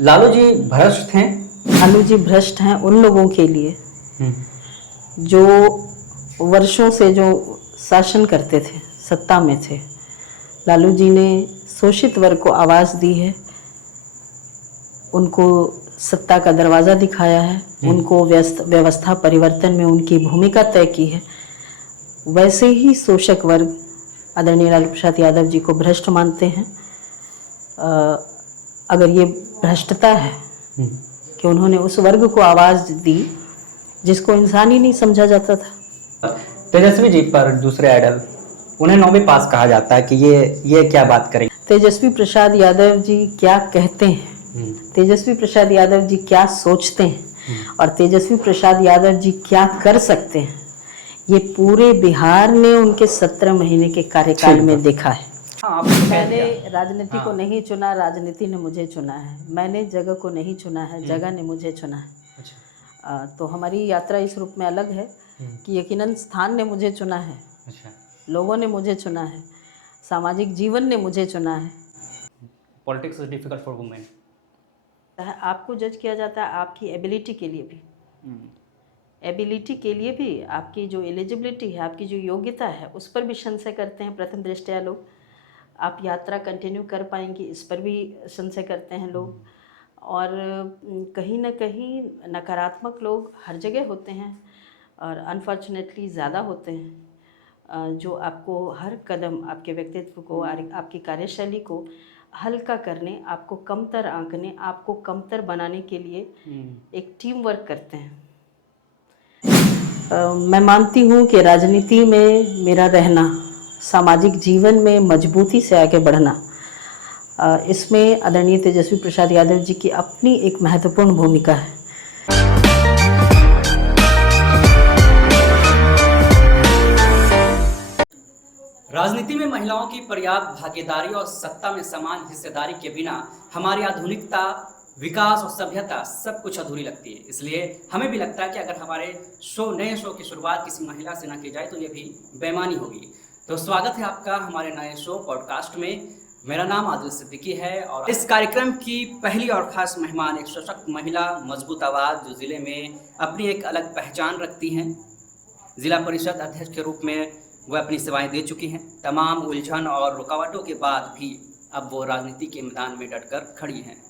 लालू जी भ्रष्ट हैं। लालू जी भ्रष्ट हैं उन लोगों के लिए जो वर्षों से जो शासन करते थे, सत्ता में थे। लालू जी ने शोषित वर्ग को आवाज़ दी है, उनको सत्ता का दरवाज़ा दिखाया है, उनको व्यवस्था परिवर्तन में उनकी भूमिका तय की है। वैसे ही शोषक वर्ग आदरणीय लालू प्रसाद यादव जी को भ्रष्ट मानते हैं। अगर ये भ्रष्टता है कि उन्होंने उस वर्ग को आवाज़ दी जिसको इंसान ही नहीं समझा जाता था। तेजस्वी जी पर दूसरे आइडल, उन्हें 9वीं पास कहा जाता है कि ये क्या बात करेंगे। तेजस्वी प्रसाद यादव जी क्या कहते हैं, तेजस्वी प्रसाद यादव जी क्या सोचते हैं और तेजस्वी प्रसाद यादव जी क्या कर सकते हैं, ये पूरे बिहार ने उनके 17 महीने के कार्यकाल में देखा है। मैंने राजनीति को नहीं चुना, राजनीति ने मुझे चुना है। मैंने जगह को नहीं चुना है, जगह ने मुझे चुना है। तो हमारी यात्रा इस रूप में अलग है कि यकीनन स्थान ने मुझे चुना है, लोगों ने मुझे चुना है, सामाजिक जीवन ने मुझे चुना है। Politics is difficult for women. आपको जज किया जाता है आपकी एबिलिटी के लिए भी, एबिलिटी के लिए भी, आपकी जो एलिजिबिलिटी है, आपकी जो योग्यता है, उस पर भी संशय करते हैं प्रथम दृष्टया लोग। आप यात्रा कंटिन्यू कर पाएंगी इस पर भी संशय करते हैं लोग। और कहीं ना कहीं नकारात्मक लोग हर जगह होते हैं और अनफॉर्चुनेटली ज़्यादा होते हैं, जो आपको हर कदम आपके व्यक्तित्व को, आपकी कार्यशैली को हल्का करने, आपको कमतर आंकने, आपको कमतर बनाने के लिए एक टीम वर्क करते हैं। मैं मानती हूँ कि राजनीति में मेरा रहना, सामाजिक जीवन में मजबूती से आगे बढ़ना, इसमें आदरणीय तेजस्वी प्रसाद यादव जी की अपनी एक महत्वपूर्ण भूमिका है। राजनीति में महिलाओं की पर्याप्त भागीदारी और सत्ता में समान हिस्सेदारी के बिना हमारी आधुनिकता, विकास और सभ्यता सब कुछ अधूरी लगती है। इसलिए हमें भी लगता है कि अगर हमारे नए शो की शुरुआत किसी महिला से न की जाए तो ये भी बेईमानी होगी। तो स्वागत है आपका हमारे नए शो पॉडकास्ट में। मेरा नाम आदिल सिद्दीकी है और इस कार्यक्रम की पहली और खास मेहमान एक सशक्त महिला, मजबूत आवाज़ जो जिले में अपनी एक अलग पहचान रखती हैं। जिला परिषद अध्यक्ष के रूप में वह अपनी सेवाएं दे चुकी हैं। तमाम उलझन और रुकावटों के बाद भी अब वो राजनीति के मैदान में डटकर खड़ी हैं।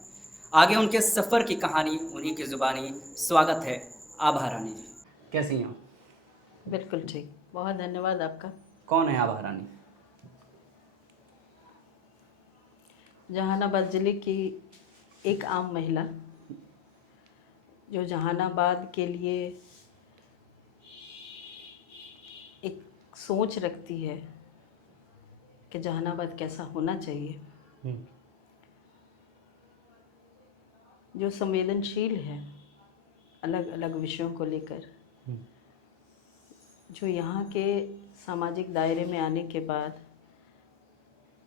आगे उनके सफ़र की कहानी उन्हीं की ज़ुबानी। स्वागत है आभा रानी जी। कैसी हैं? बिल्कुल ठीक, बहुत धन्यवाद आपका। कौन है आभा रानी? जहानाबाद ज़िले की एक आम महिला जो जहानाबाद के लिए एक सोच रखती है कि जहानाबाद कैसा होना चाहिए, जो संवेदनशील है अलग अलग विषयों को लेकर, जो यहाँ के सामाजिक दायरे में आने के बाद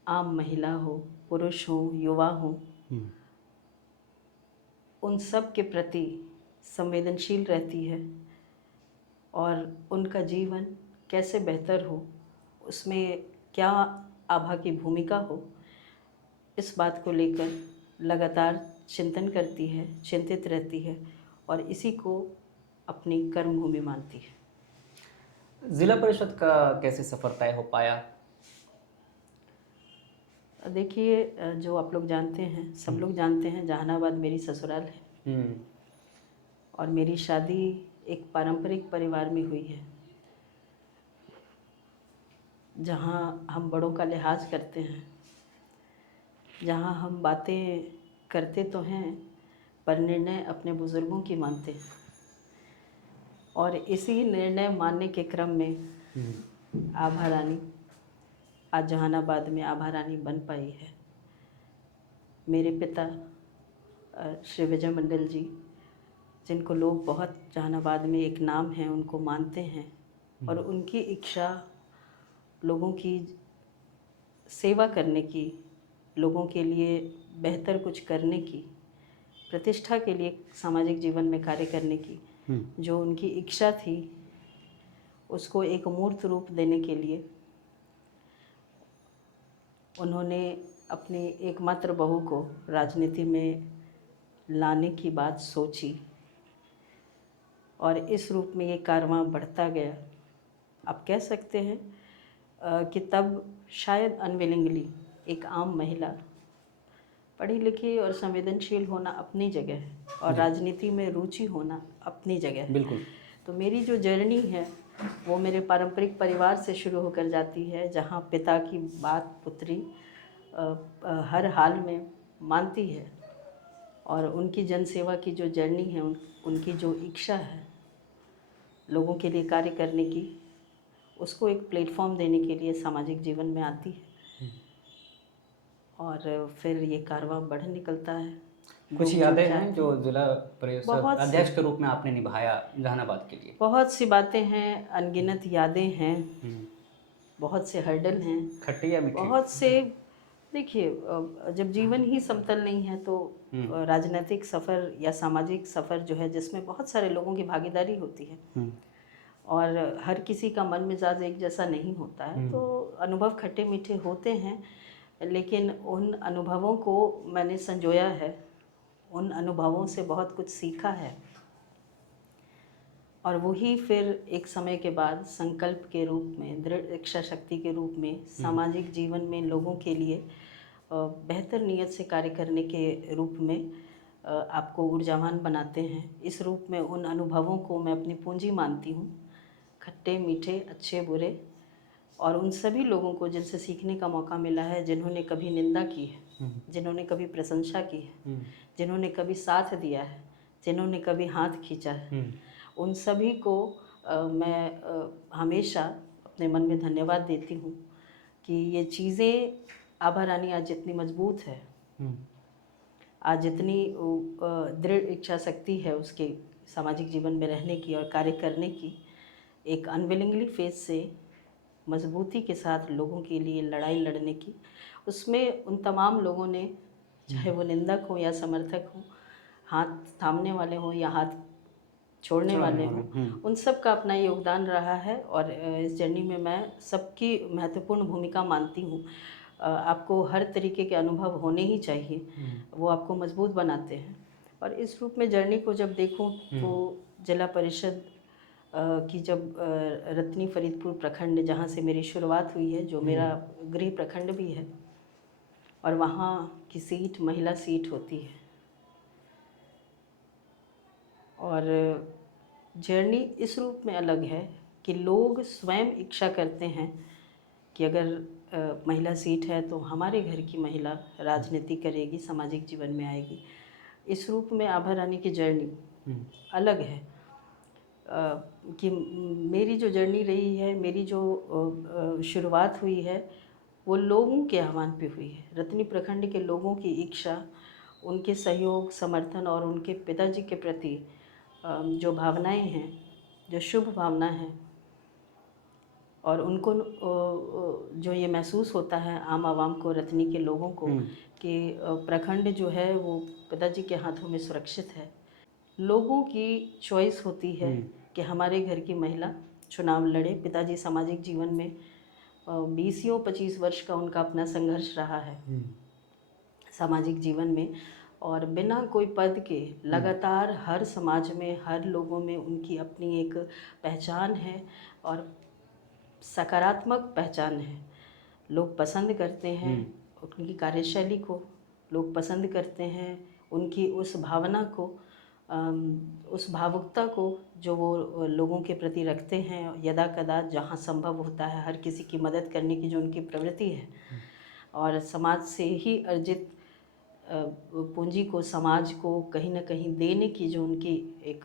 आम महिला हो, पुरुष हो, युवा हो, उन सब के प्रति संवेदनशील रहती है और उनका जीवन कैसे बेहतर हो, उसमें क्या आभा की भूमिका हो, इस बात को लेकर लगातार चिंतन करती है, चिंतित रहती है और इसी को अपनी कर्मभूमि मानती है। जिला परिषद का कैसे सफ़र तय हो पाया? देखिए, जो आप लोग जानते हैं, सब लोग जानते हैं, जहानाबाद मेरी ससुराल है और मेरी शादी एक पारंपरिक परिवार में हुई है जहाँ हम बड़ों का लिहाज करते हैं, जहाँ हम बातें करते तो हैं पर निर्णय अपने बुज़ुर्गों की मानते हैं और इसी निर्णय मानने के क्रम में आभा रानी आज जहानाबाद में आभा रानी बन पाई है। मेरे पिता श्री विजय मंडल जी, जिनको लोग बहुत जहानाबाद में एक नाम है, उनको मानते हैं और उनकी इच्छा लोगों की सेवा करने की, लोगों के लिए बेहतर कुछ करने की, प्रतिष्ठा के लिए सामाजिक जीवन में कार्य करने की जो उनकी इच्छा थी, उसको एक मूर्त रूप देने के लिए उन्होंने अपनी एकमात्र बहू को राजनीति में लाने की बात सोची और इस रूप में ये कारवां बढ़ता गया। आप कह सकते हैं कि तब शायद अनविलिंगली एक आम महिला, पढ़ी लिखी और संवेदनशील होना अपनी जगह है और जी। राजनीति में रुचि होना अपनी जगह है। बिल्कुल। तो मेरी जो जर्नी है वो मेरे पारंपरिक परिवार से शुरू होकर जाती है, जहाँ पिता की बात पुत्री हर हाल में मानती है और उनकी जनसेवा की जो जर्नी है, उनकी जो इच्छा है लोगों के लिए कार्य करने की, उसको एक प्लेटफॉर्म देने के लिए सामाजिक जीवन में आती है और फिर ये कारवां बढ़ निकलता है। कुछ लोग यादें जुट हैं जाते जो हैं। जिला परिषद बहुत सी अध्यक्ष के रूप में आपने निभाया जहानाबाद के लिए? बहुत सी बातें हैं, अनगिनत यादें हैं, हम्म। बहुत से हर्डल हैं, खट्टी या मीठी? बहुत से। देखिए, जब जीवन ही समतल नहीं है तो राजनीतिक सफ़र या सामाजिक सफ़र जो है, जिसमें बहुत सारे लोगों की भागीदारी होती है और हर किसी का मन मिजाज एक जैसा नहीं होता है, तो अनुभव खट्टे मीठे होते हैं। लेकिन उन अनुभवों को मैंने संजोया है, उन अनुभवों से बहुत कुछ सीखा है और वही फिर एक समय के बाद संकल्प के रूप में, दृढ़ इच्छा शक्ति के रूप में सामाजिक जीवन में लोगों के लिए बेहतर नीयत से कार्य करने के रूप में आपको ऊर्जावान बनाते हैं। इस रूप में उन अनुभवों को मैं अपनी पूंजी मानती हूँ, खट्टे मीठे अच्छे बुरे, और उन सभी लोगों को जिनसे सीखने का मौका मिला है, जिन्होंने कभी निंदा की है, जिन्होंने कभी प्रशंसा की है, जिन्होंने कभी साथ दिया है, जिन्होंने कभी हाथ खींचा है, उन सभी को मैं हमेशा अपने मन में धन्यवाद देती हूँ कि ये चीज़ें, आभा रानी आज जितनी मजबूत है, आज जितनी दृढ़ इच्छा शक्ति है उसके सामाजिक जीवन में रहने की और कार्य करने की, एक अनविलिंगली फेस से मजबूती के साथ लोगों के लिए लड़ाई लड़ने की, उसमें उन तमाम लोगों ने, चाहे वो निंदक हो या समर्थक हो, हाथ थामने वाले हों या हाथ छोड़ने वाले हों, उन सब का अपना योगदान रहा है और इस जर्नी में मैं सबकी महत्वपूर्ण भूमिका मानती हूँ। आपको हर तरीके के अनुभव होने ही चाहिए, वो आपको मजबूत बनाते हैं। और इस रूप में जर्नी को जब देखूँ तो जिला परिषद की जब रत्नी फरीदपुर प्रखंड, जहाँ से मेरी शुरुआत हुई है, जो मेरा गृह प्रखंड भी है, और वहाँ की सीट महिला सीट होती है और जर्नी इस रूप में अलग है कि लोग स्वयं इच्छा करते हैं कि अगर महिला सीट है तो हमारे घर की महिला राजनीति करेगी, सामाजिक जीवन में आएगी। इस रूप में आभा रानी की जर्नी अलग है कि मेरी जो जर्नी रही है, मेरी जो शुरुआत हुई है, वो लोगों के आह्वान पे हुई है। रत्नी प्रखंड के लोगों की इच्छा, उनके सहयोग, समर्थन और उनके पिताजी के प्रति जो भावनाएं हैं, जो शुभ भावना है, और उनको जो ये महसूस होता है आम आवाम को, रत्नी के लोगों को, कि प्रखंड जो है वो पिताजी के हाथों में सुरक्षित है। लोगों की चॉइस होती है कि हमारे घर की महिला चुनाव लड़े। पिताजी सामाजिक जीवन में 20-25 वर्ष का उनका अपना संघर्ष रहा है सामाजिक जीवन में, और बिना कोई पद के लगातार हर समाज में, हर लोगों में उनकी अपनी एक पहचान है और सकारात्मक पहचान है। लोग पसंद करते हैं उनकी कार्यशैली को, लोग पसंद करते हैं उनकी उस भावना को, उस भावुकता को जो वो लोगों के प्रति रखते हैं। यदा कदा जहाँ संभव होता है हर किसी की मदद करने की जो उनकी प्रवृत्ति है, और समाज से ही अर्जित पूंजी को समाज को कहीं ना कहीं देने की जो उनकी एक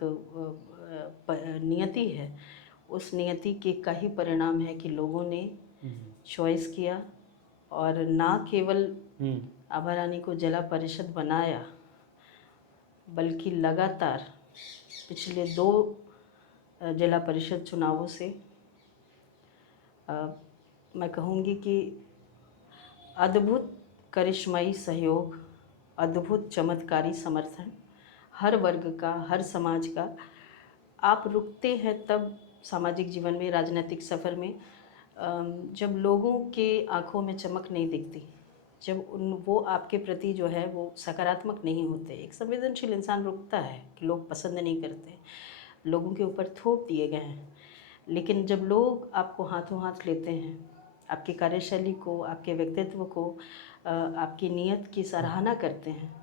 नियति है, उस नियति के का ही परिणाम है कि लोगों ने चॉइस किया और ना केवल आभा रानी को जिला परिषद बनाया, बल्कि लगातार पिछले 2 जिला परिषद चुनावों से मैं कहूँगी कि अद्भुत करिश्माई सहयोग, अद्भुत चमत्कारी समर्थन हर वर्ग का, हर समाज का। आप रुकते हैं तब सामाजिक जीवन में, राजनीतिक सफ़र में, जब लोगों के आँखों में चमक नहीं दिखती, जब वो आपके प्रति जो है वो सकारात्मक नहीं होते, एक संवेदनशील इंसान रुकता है कि लोग पसंद नहीं करते, लोगों के ऊपर थोप दिए गए हैं। लेकिन जब लोग आपको हाथों हाथ लेते हैं, आपकी कार्यशैली को, आपके व्यक्तित्व को, आपकी नीयत की सराहना करते हैं,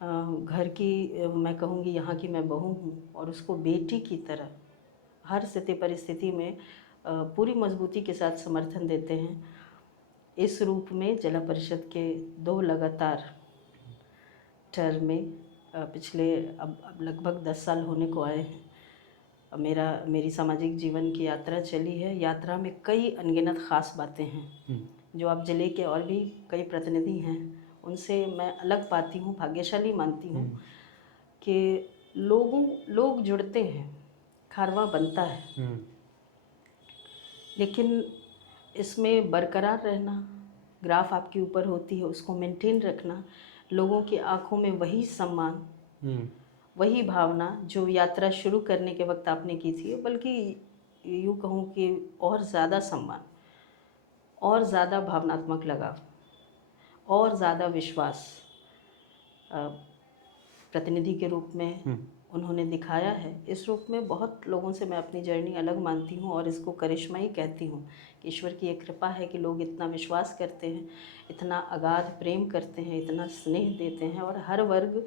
घर की मैं कहूँगी यहाँ की मैं बहू हूँ और उसको बेटी की तरह हर स्थिति परिस्थिति में पूरी मजबूती के साथ समर्थन देते हैं। इस रूप में जिला परिषद के 2 लगातार टर्म में पिछले अब लगभग 10 साल होने को आए हैं। मेरी सामाजिक जीवन की यात्रा चली है। यात्रा में कई अनगिनत ख़ास बातें हैं जो आप जिले के और भी कई प्रतिनिधि हैं उनसे मैं अलग पाती हूँ, भाग्यशाली मानती हूँ कि लोग जुड़ते हैं, कारवां बनता है, लेकिन इसमें बरकरार रहना, ग्राफ आपके ऊपर होती है, उसको मेंटेन रखना, लोगों की आंखों में वही सम्मान, वही भावना जो यात्रा शुरू करने के वक्त आपने की थी, बल्कि यूँ कहूँ कि और ज़्यादा सम्मान, और ज़्यादा भावनात्मक लगाव, और ज़्यादा विश्वास प्रतिनिधि के रूप में उन्होंने दिखाया है। इस रूप में बहुत लोगों से मैं अपनी जर्नी अलग मानती हूँ और इसको करिश्मा ही कहती हूँ कि ईश्वर की एक कृपा है कि लोग इतना विश्वास करते हैं, इतना अगाध प्रेम करते हैं, इतना स्नेह देते हैं और हर वर्ग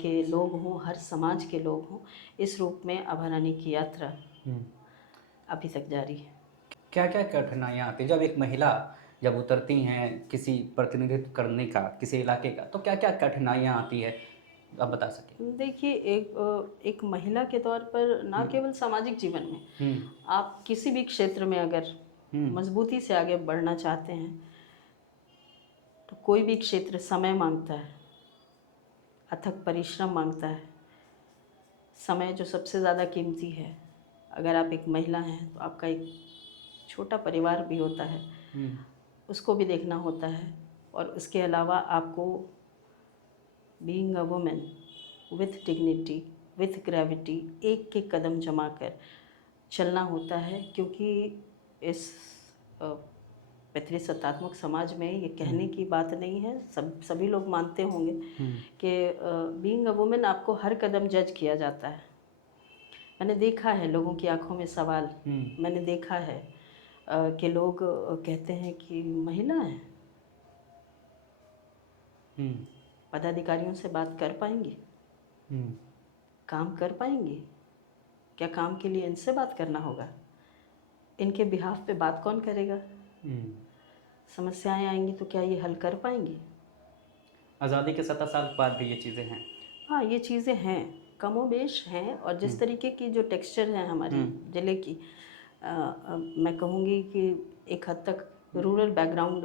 के लोग हों, हर समाज के लोग हों। इस रूप में आभा रानी की यात्रा अभी तक जारी है। क्या क्या कठिनाइयाँ आती हैं जब एक महिला जब उतरती हैं किसी प्रतिनिधित्व करने का किसी इलाके का, तो क्या क्या कठिनाइयाँ आती है, आप बता सकें? देखिए, एक महिला के तौर पर ना केवल सामाजिक जीवन में, आप किसी भी क्षेत्र में अगर मजबूती से आगे बढ़ना चाहते हैं तो कोई भी क्षेत्र समय मांगता है, अथक परिश्रम मांगता है। समय जो सबसे ज़्यादा कीमती है, अगर आप एक महिला हैं तो आपका एक छोटा परिवार भी होता है, उसको भी देखना होता है और उसके अलावा आपको being a women with dignity, with gravity, एक कदम जमा कर चलना होता है, क्योंकि इस पितृसत्तात्मक समाज में ये कहने की बात नहीं है, सभी लोग मानते होंगे कि बीइंग अ वुमेन आपको हर कदम जज किया जाता है। मैंने देखा है लोगों की आंखों में सवाल, मैंने देखा है कि लोग कहते हैं कि महिला है, पदाधिकारियों से बात कर पाएंगी, काम कर पाएंगी, क्या काम के लिए इनसे बात करना होगा, इनके बिहाफ पे बात कौन करेगा, समस्याएं आएंगी तो क्या ये हल कर पाएंगी। आज़ादी के 70 साल बाद भी ये चीज़ें हैं। हाँ, ये चीज़ें हैं, कमोबेश हैं। और जिस तरीके की जो टेक्सचर है हमारे ज़िले की, मैं कहूँगी कि एक हद तक रूरल बैकग्राउंड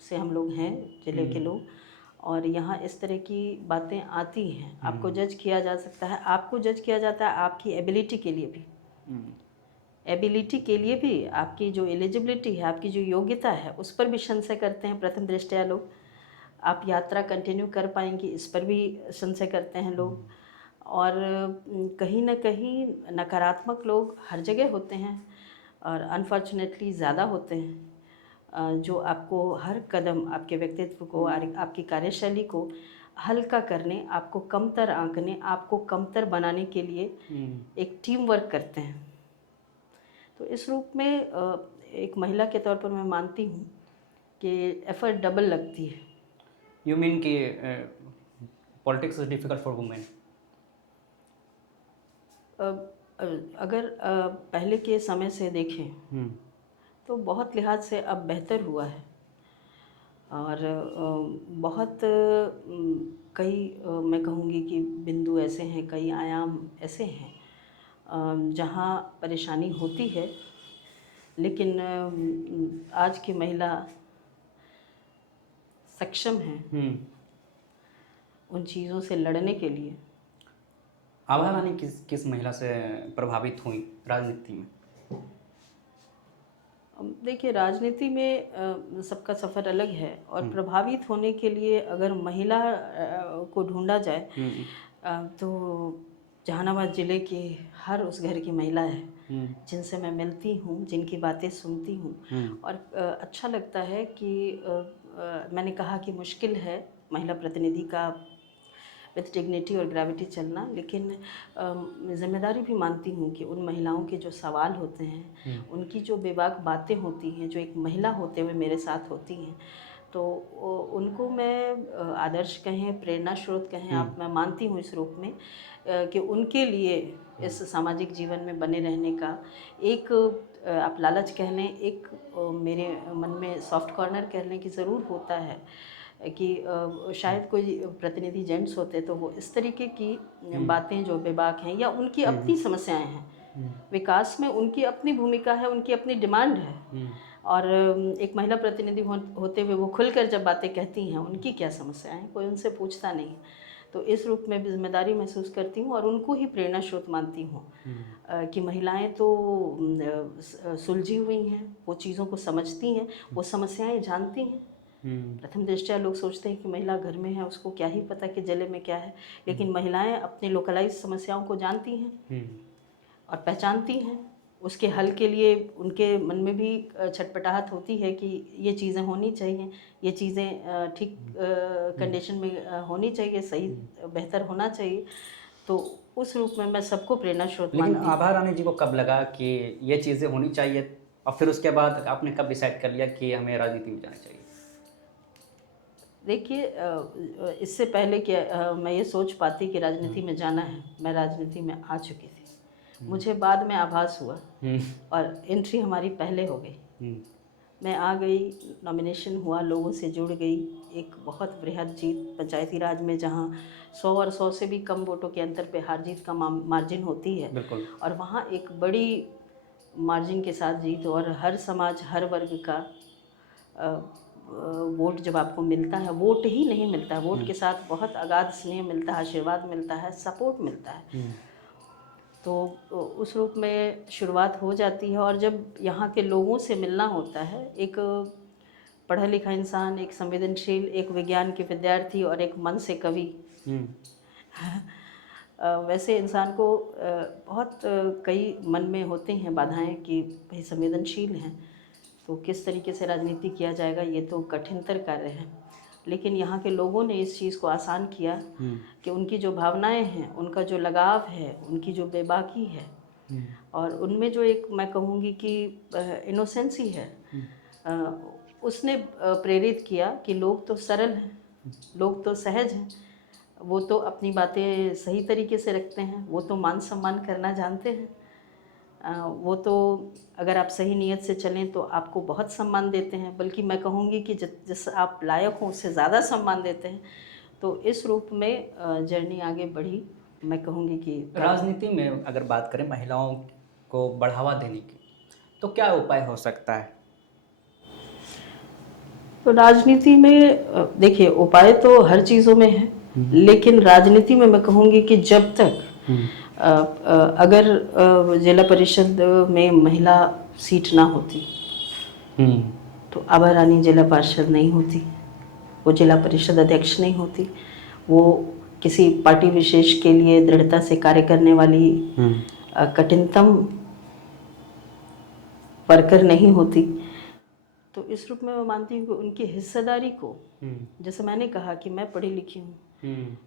से हम लोग हैं, ज़िले के लोग, और यहाँ इस तरह की बातें आती हैं। आपको जज किया जा सकता है, आपको जज किया जाता है आपकी एबिलिटी के लिए भी, एबिलिटी के लिए भी, आपकी जो एलिजिबिलिटी है, आपकी जो योग्यता है, उस पर भी संशय करते हैं प्रथम दृष्टया लोग। आप यात्रा कंटिन्यू कर पाएंगी, इस पर भी संशय करते हैं लोग। और कहीं ना कहीं नकारात्मक लोग हर जगह होते हैं और अनफॉर्चुनेटली ज़्यादा होते हैं, जो आपको हर कदम आपके व्यक्तित्व को, आपकी कार्यशैली को हल्का करने, आपको कमतर आंकने, आपको कमतर बनाने के लिए एक टीम वर्क करते हैं। तो इस रूप में एक महिला के तौर पर मैं मानती हूँ कि एफर्ट डबल लगती है। यू मीन कि politics is difficult for women? अगर पहले के समय से देखें तो बहुत लिहाज से अब बेहतर हुआ है और बहुत कई मैं कहूँगी कि बिंदु ऐसे हैं, कई आयाम ऐसे हैं जहाँ परेशानी होती है, लेकिन आज की महिला सक्षम है उन चीज़ों से लड़ने के लिए। आभा रानी किस महिला से प्रभावित हुई राजनीति में? देखिए, राजनीति में सबका सफ़र अलग है और प्रभावित होने के लिए अगर महिला को ढूंढा जाए तो जहानाबाद ज़िले की हर उस घर की महिला है हम्म, जिनसे मैं मिलती हूँ, जिनकी बातें सुनती हूँ। हम्म, और अच्छा लगता है कि मैंने कहा कि मुश्किल है महिला प्रतिनिधि का विथ डिग्निटी और ग्रेविटी चलना, लेकिन ज़िम्मेदारी भी मानती हूँ कि उन महिलाओं के जो सवाल होते हैं, उनकी जो बेबाक बातें होती हैं, जो एक महिला होते हुए मेरे साथ होती हैं, तो उनको मैं आदर्श कहें, प्रेरणा स्रोत कहें आप, मैं मानती हूँ इस रूप में कि उनके लिए इस सामाजिक जीवन में बने रहने का एक आप लालच कह लें, एक मेरे मन में सॉफ्ट कॉर्नर कह लें कि ज़रूर होता है कि शायद कोई प्रतिनिधि जेंट्स होते तो वो इस तरीके की बातें जो बेबाक हैं या उनकी अपनी समस्याएं हैं, विकास में उनकी अपनी भूमिका है, उनकी अपनी डिमांड है। और एक महिला प्रतिनिधि होते हुए वो खुलकर जब बातें कहती हैं, उनकी क्या समस्याएं हैं, कोई उनसे पूछता नहीं। तो इस रूप में भी जिम्मेदारी महसूस करती हूँ और उनको ही प्रेरणा स्रोत मानती हूँ कि महिलाएं तो सुलझी हुई हैं, वो चीज़ों को समझती हैं, वो समस्याएं जानती हैं। प्रथम दृष्टया लोग सोचते हैं कि महिला घर में है, उसको क्या ही पता कि जिले में क्या है, लेकिन महिलाएं अपने लोकलाइज समस्याओं को जानती हैं और पहचानती हैं। उसके हल के लिए उनके मन में भी छटपटाहट होती है कि ये चीज़ें होनी चाहिए, ये चीज़ें ठीक कंडीशन में होनी चाहिए, सही बेहतर होना चाहिए। तो उस रूप में मैं सबको प्रेरणा स्रोत लेकिन मानती हूँ। आभा रानी जी को कब लगा कि ये चीज़ें होनी चाहिए, और फिर उसके बाद आपने कब डिसाइड कर लिया कि हमें राजनीति में जाना चाहिए? देखिए इससे पहले कि मैं ये सोच पाती कि राजनीति में जाना है, मैं राजनीति में आ चुकी थी। मुझे बाद में आभास हुआ हम्म, और एंट्री हमारी पहले हो गई। हम्म, मैं आ गई, नॉमिनेशन हुआ, लोगों से जुड़ गई, एक बहुत बृहद जीत पंचायती राज में जहाँ 100 और 100 से भी कम वोटों के अंतर पे हार जीत का मार्जिन होती है, बिल्कुल। और वहाँ एक बड़ी मार्जिन के साथ जीत, और हर समाज हर वर्ग का अ, वोट जब आपको मिलता है, वोट ही नहीं मिलता है, वोट के साथ बहुत अगाध स्नेह मिलता है, आशीर्वाद मिलता है, सपोर्ट मिलता है। तो उस रूप में शुरुआत हो जाती है। और जब यहाँ के लोगों से मिलना होता है, एक पढ़ा लिखा इंसान, एक संवेदनशील, एक विज्ञान के विद्यार्थी और एक मन से कवि, वैसे इंसान को बहुत कई मन में होते हैं बाधाएं कि भाई संवेदनशील हैं तो किस तरीके से राजनीति किया जाएगा, ये तो कठिनतर कार्य है। लेकिन यहाँ के लोगों ने इस चीज़ को आसान किया कि उनकी जो भावनाएं हैं, उनका जो लगाव है, उनकी जो बेबाकी है, और उनमें जो एक मैं कहूँगी कि इनोसेंसी है, अ, उसने प्रेरित किया कि लोग तो सरल हैं, लोग तो सहज हैं, वो तो अपनी बातें सही तरीके से रखते हैं, वो तो मान सम्मान करना जानते हैं, वो तो अगर आप सही नीयत से चलें तो आपको बहुत सम्मान देते हैं, बल्कि मैं कहूँगी कि जिस आप लायक हो उससे ज़्यादा सम्मान देते हैं। तो इस रूप में जर्नी आगे बढ़ी, मैं कहूँगी कि राजनीति में अगर बात करें महिलाओं को बढ़ावा देने की, तो क्या उपाय हो सकता है? तो राजनीति में देखिए उपाय तो हर चीज़ों में है, लेकिन राजनीति में मैं कहूँगी कि जब तक अगर जिला परिषद में महिला सीट ना होती तो आभा रानी जिला पार्षद नहीं होती, वो जिला परिषद अध्यक्ष नहीं होती, वो किसी पार्टी विशेष के लिए दृढ़ता से कार्य करने वाली कठिनतम वर्कर नहीं होती। तो इस रूप में मैं मानती हूँ कि उनकी हिस्सेदारी को, जैसे मैंने कहा कि मैं पढ़ी लिखी हूँ,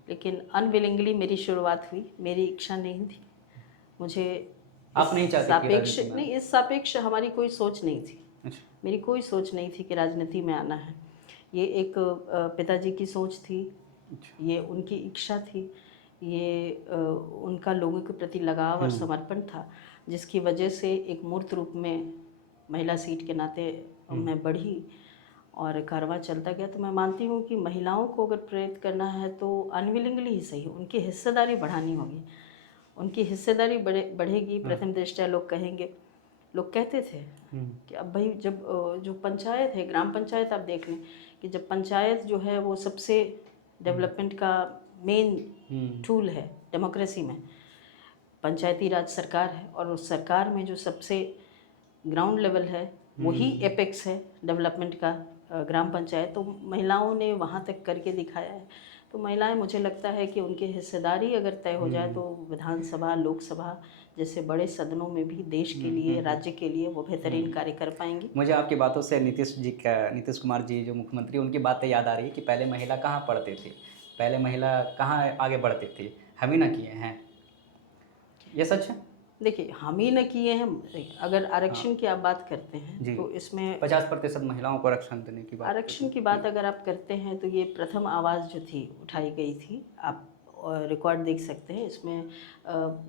लेकिन अनविलिंगली मेरी शुरुआत हुई, मेरी इच्छा नहीं थी। मुझे आप नहीं चाहती थी सापेक्ष राजनीति में? नहीं, इस सापेक्ष हमारी कोई सोच नहीं थी, अच्छा। मेरी कोई सोच नहीं थी कि राजनीति में आना है। ये एक पिताजी की सोच थी, ये उनकी इच्छा थी, ये उनका लोगों के प्रति लगाव और समर्पण था, जिसकी वजह से एक मूर्त रूप में महिला सीट के नाते मैं बढ़ी और कारवां चलता गया। तो मैं मानती हूँ कि महिलाओं को अगर प्रेरित करना है तो अनविलिंगली ही सही, उनकी हिस्सेदारी बढ़ानी होगी, उनकी हिस्सेदारी बढ़ेगी। प्रथम दृष्टया लोग कहेंगे, लोग कहते थे कि अब भाई जब जो पंचायत है, ग्राम पंचायत आप देख लें कि जब पंचायत जो है वो सबसे डेवलपमेंट का मेन टूल है डेमोक्रेसी में, पंचायती राज सरकार है, और उस सरकार में जो सबसे ग्राउंड लेवल है वही एपेक्स है डेवलपमेंट का, ग्राम पंचायत। तो महिलाओं ने वहाँ तक करके दिखाया है। तो महिलाएं, मुझे लगता है कि उनकी हिस्सेदारी अगर तय हो जाए तो विधानसभा, लोकसभा जैसे बड़े सदनों में भी देश के लिए, राज्य के लिए वो बेहतरीन कार्य कर पाएंगी। मुझे आपकी बातों से नीतीश कुमार जी जो मुख्यमंत्री, उनकी बातें याद आ रही है कि पहले महिला कहाँ पढ़ते थे, पहले महिला कहाँ आगे बढ़ते थे, हम ही ना किए हैं। ये सच है? देखिए, हम ही न किए हैं। अगर आरक्षण की आप बात करते हैं जी, तो इसमें 50% महिलाओं को आरक्षण देने की बात आरक्षण की बात अगर आप करते हैं तो ये प्रथम आवाज़ जो थी उठाई गई थी। आप रिकॉर्ड देख सकते हैं इसमें।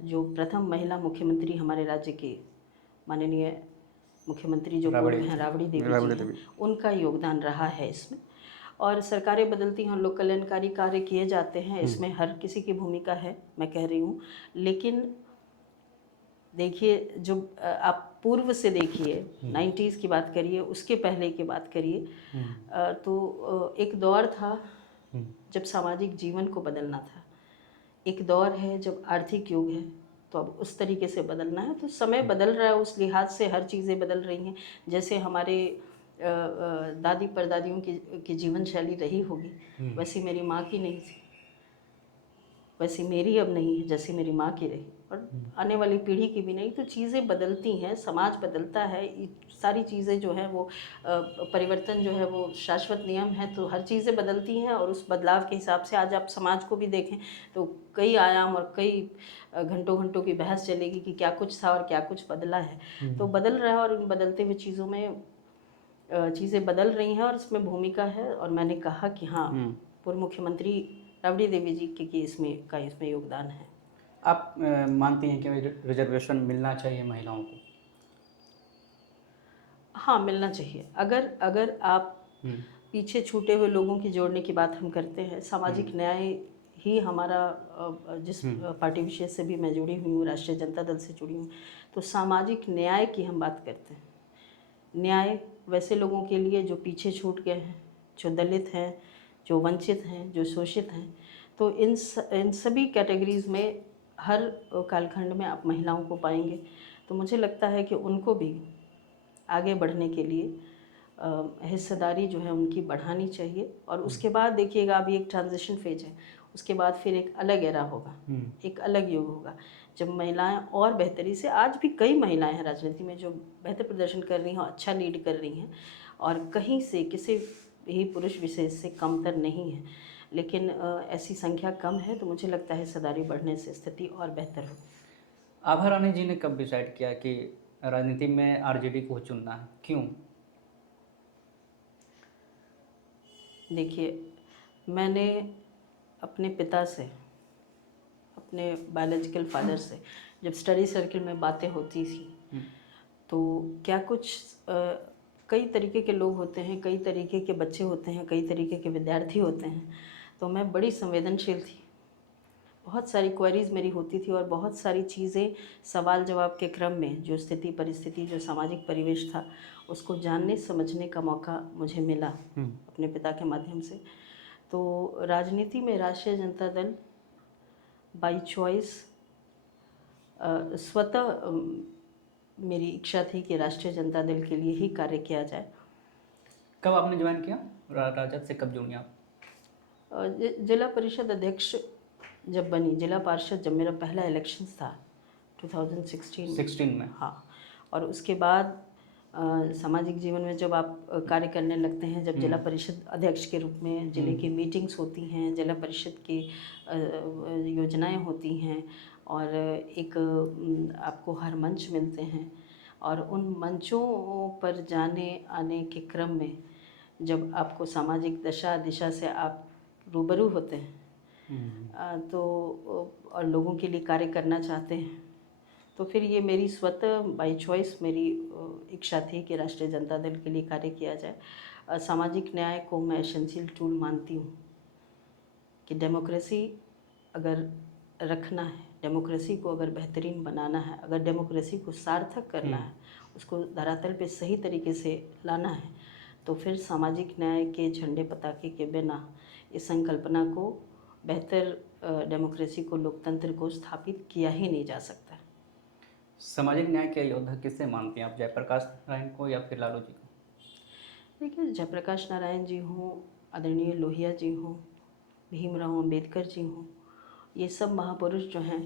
जो प्रथम महिला मुख्यमंत्री हमारे राज्य के माननीय मुख्यमंत्री जो पूर्व हैं, राबड़ी देवी जी हैं, उनका योगदान रहा है इसमें। और सरकारें बदलती हैं, लोक कल्याणकारी कार्य किए जाते हैं, इसमें हर किसी की भूमिका है, मैं कह रही हूँ। लेकिन देखिए, जो आप पूर्व से देखिए, 90s की बात करिए, उसके पहले की बात करिए, तो एक दौर था जब सामाजिक जीवन को बदलना था। एक दौर है जब आर्थिक युग है, तो अब उस तरीके से बदलना है। तो समय बदल रहा है, उस लिहाज से हर चीज़ें बदल रही हैं। जैसे हमारे दादी परदादियों की जीवन शैली रही होगी, वैसी मेरी माँ की नहीं थी, वैसी मेरी अब नहीं है जैसी मेरी माँ की रही, और आने वाली पीढ़ी की भी नहीं। तो चीज़ें बदलती हैं, समाज बदलता है, ये सारी चीज़ें जो हैं वो परिवर्तन जो है वो शाश्वत नियम है। तो हर चीज़ें बदलती हैं और उस बदलाव के हिसाब से आज आप समाज को भी देखें तो कई आयाम और कई घंटों घंटों की बहस चलेगी कि क्या कुछ था और क्या कुछ बदला है। तो बदल रहा है और इन बदलते हुए चीज़ों में चीज़ें बदल रही हैं और इसमें भूमिका है। और मैंने कहा कि हाँ, पूर्व मुख्यमंत्री राबड़ी देवी जी की इसमें योगदान है। आप मानती हैं कि रिजर्वेशन मिलना चाहिए महिलाओं को? हाँ, मिलना चाहिए। अगर आप पीछे छूटे हुए लोगों की जोड़ने की बात हम करते हैं, सामाजिक न्याय ही हमारा जिस पार्टी विशेष से भी मैं जुड़ी हुई हूँ, राष्ट्रीय जनता दल से जुड़ी हूँ, तो सामाजिक न्याय की हम बात करते हैं। न्याय वैसे लोगों के लिए जो पीछे छूट गए हैं, जो दलित हैं, जो वंचित हैं, जो शोषित हैं। तो इन सभी कैटेगरीज़ में हर कालखंड में आप महिलाओं को पाएंगे। तो मुझे लगता है कि उनको भी आगे बढ़ने के लिए हिस्सेदारी जो है उनकी बढ़ानी चाहिए। और उसके बाद देखिएगा, अभी एक ट्रांजिशन फेज है, उसके बाद फिर एक अलग एरा होगा, एक अलग युग होगा जब महिलाएं और बेहतरी से, आज भी कई महिलाएं हैं राजनीति में जो बेहतर प्रदर्शन कर रही हैं, अच्छा लीड कर रही हैं और कहीं से किसी भी पुरुष विशेष से कमतर नहीं है। लेकिन ऐसी संख्या कम है, तो मुझे लगता है हिस्सेदारी बढ़ने से स्थिति और बेहतर होगी। आभा रानी जी ने कब डिसाइड किया कि राजनीति में आरजेडी को चुनना है, क्यों? देखिए, मैंने अपने पिता से, अपने बायोलॉजिकल फादर से जब स्टडी सर्किल में बातें होती थी, तो क्या कुछ कई तरीके के लोग होते हैं, कई तरीके के बच्चे होते हैं, कई तरीके के विद्यार्थी होते हैं। तो मैं बड़ी संवेदनशील थी, बहुत सारी क्वेरीज़ मेरी होती थी और बहुत सारी चीज़ें सवाल जवाब के क्रम में जो स्थिति परिस्थिति, जो सामाजिक परिवेश था, उसको जानने समझने का मौका मुझे मिला अपने पिता के माध्यम से। तो राजनीति में राष्ट्रीय जनता दल बाई चॉइस, स्वतः मेरी इच्छा थी कि राष्ट्रीय जनता दल के लिए ही कार्य किया जाए। कब आपने ज्वाइन किया? राजद से कब जुड़ी आप? जिला परिषद अध्यक्ष जब बनी, जिला पार्षद जब मेरा पहला इलेक्शन था 2016 में। हाँ। और उसके बाद सामाजिक जीवन में जब आप कार्य करने लगते हैं, जब जिला परिषद अध्यक्ष के रूप में जिले की मीटिंग्स होती हैं, जिला परिषद की योजनाएं होती हैं और एक आपको हर मंच मिलते हैं और उन मंचों पर जाने आने के क्रम में जब आपको सामाजिक दशा दिशा से आप रूबरू होते हैं तो और लोगों के लिए कार्य करना चाहते हैं, तो फिर ये मेरी स्वतः बाई चॉइस मेरी इच्छा थी कि राष्ट्रीय जनता दल के लिए कार्य किया जाए। सामाजिक न्याय को मैं एसेंशियल टूल मानती हूँ कि डेमोक्रेसी अगर रखना है, डेमोक्रेसी को अगर बेहतरीन बनाना है, अगर डेमोक्रेसी को सार्थक करना है, उसको धरातल पे सही तरीके से लाना है, तो फिर सामाजिक न्याय के झंडे पताके के बिना इस संकल्पना को, बेहतर डेमोक्रेसी को, लोकतंत्र को स्थापित किया ही नहीं जा सकता। सामाजिक न्याय के योद्धा किसे मानते हैं आप, जयप्रकाश नारायण को या फिर लालू जी को? देखिए, जयप्रकाश नारायण जी हों, आदरणीय लोहिया जी हों, भीमराव अंबेडकर जी हों, ये सब महापुरुष जो हैं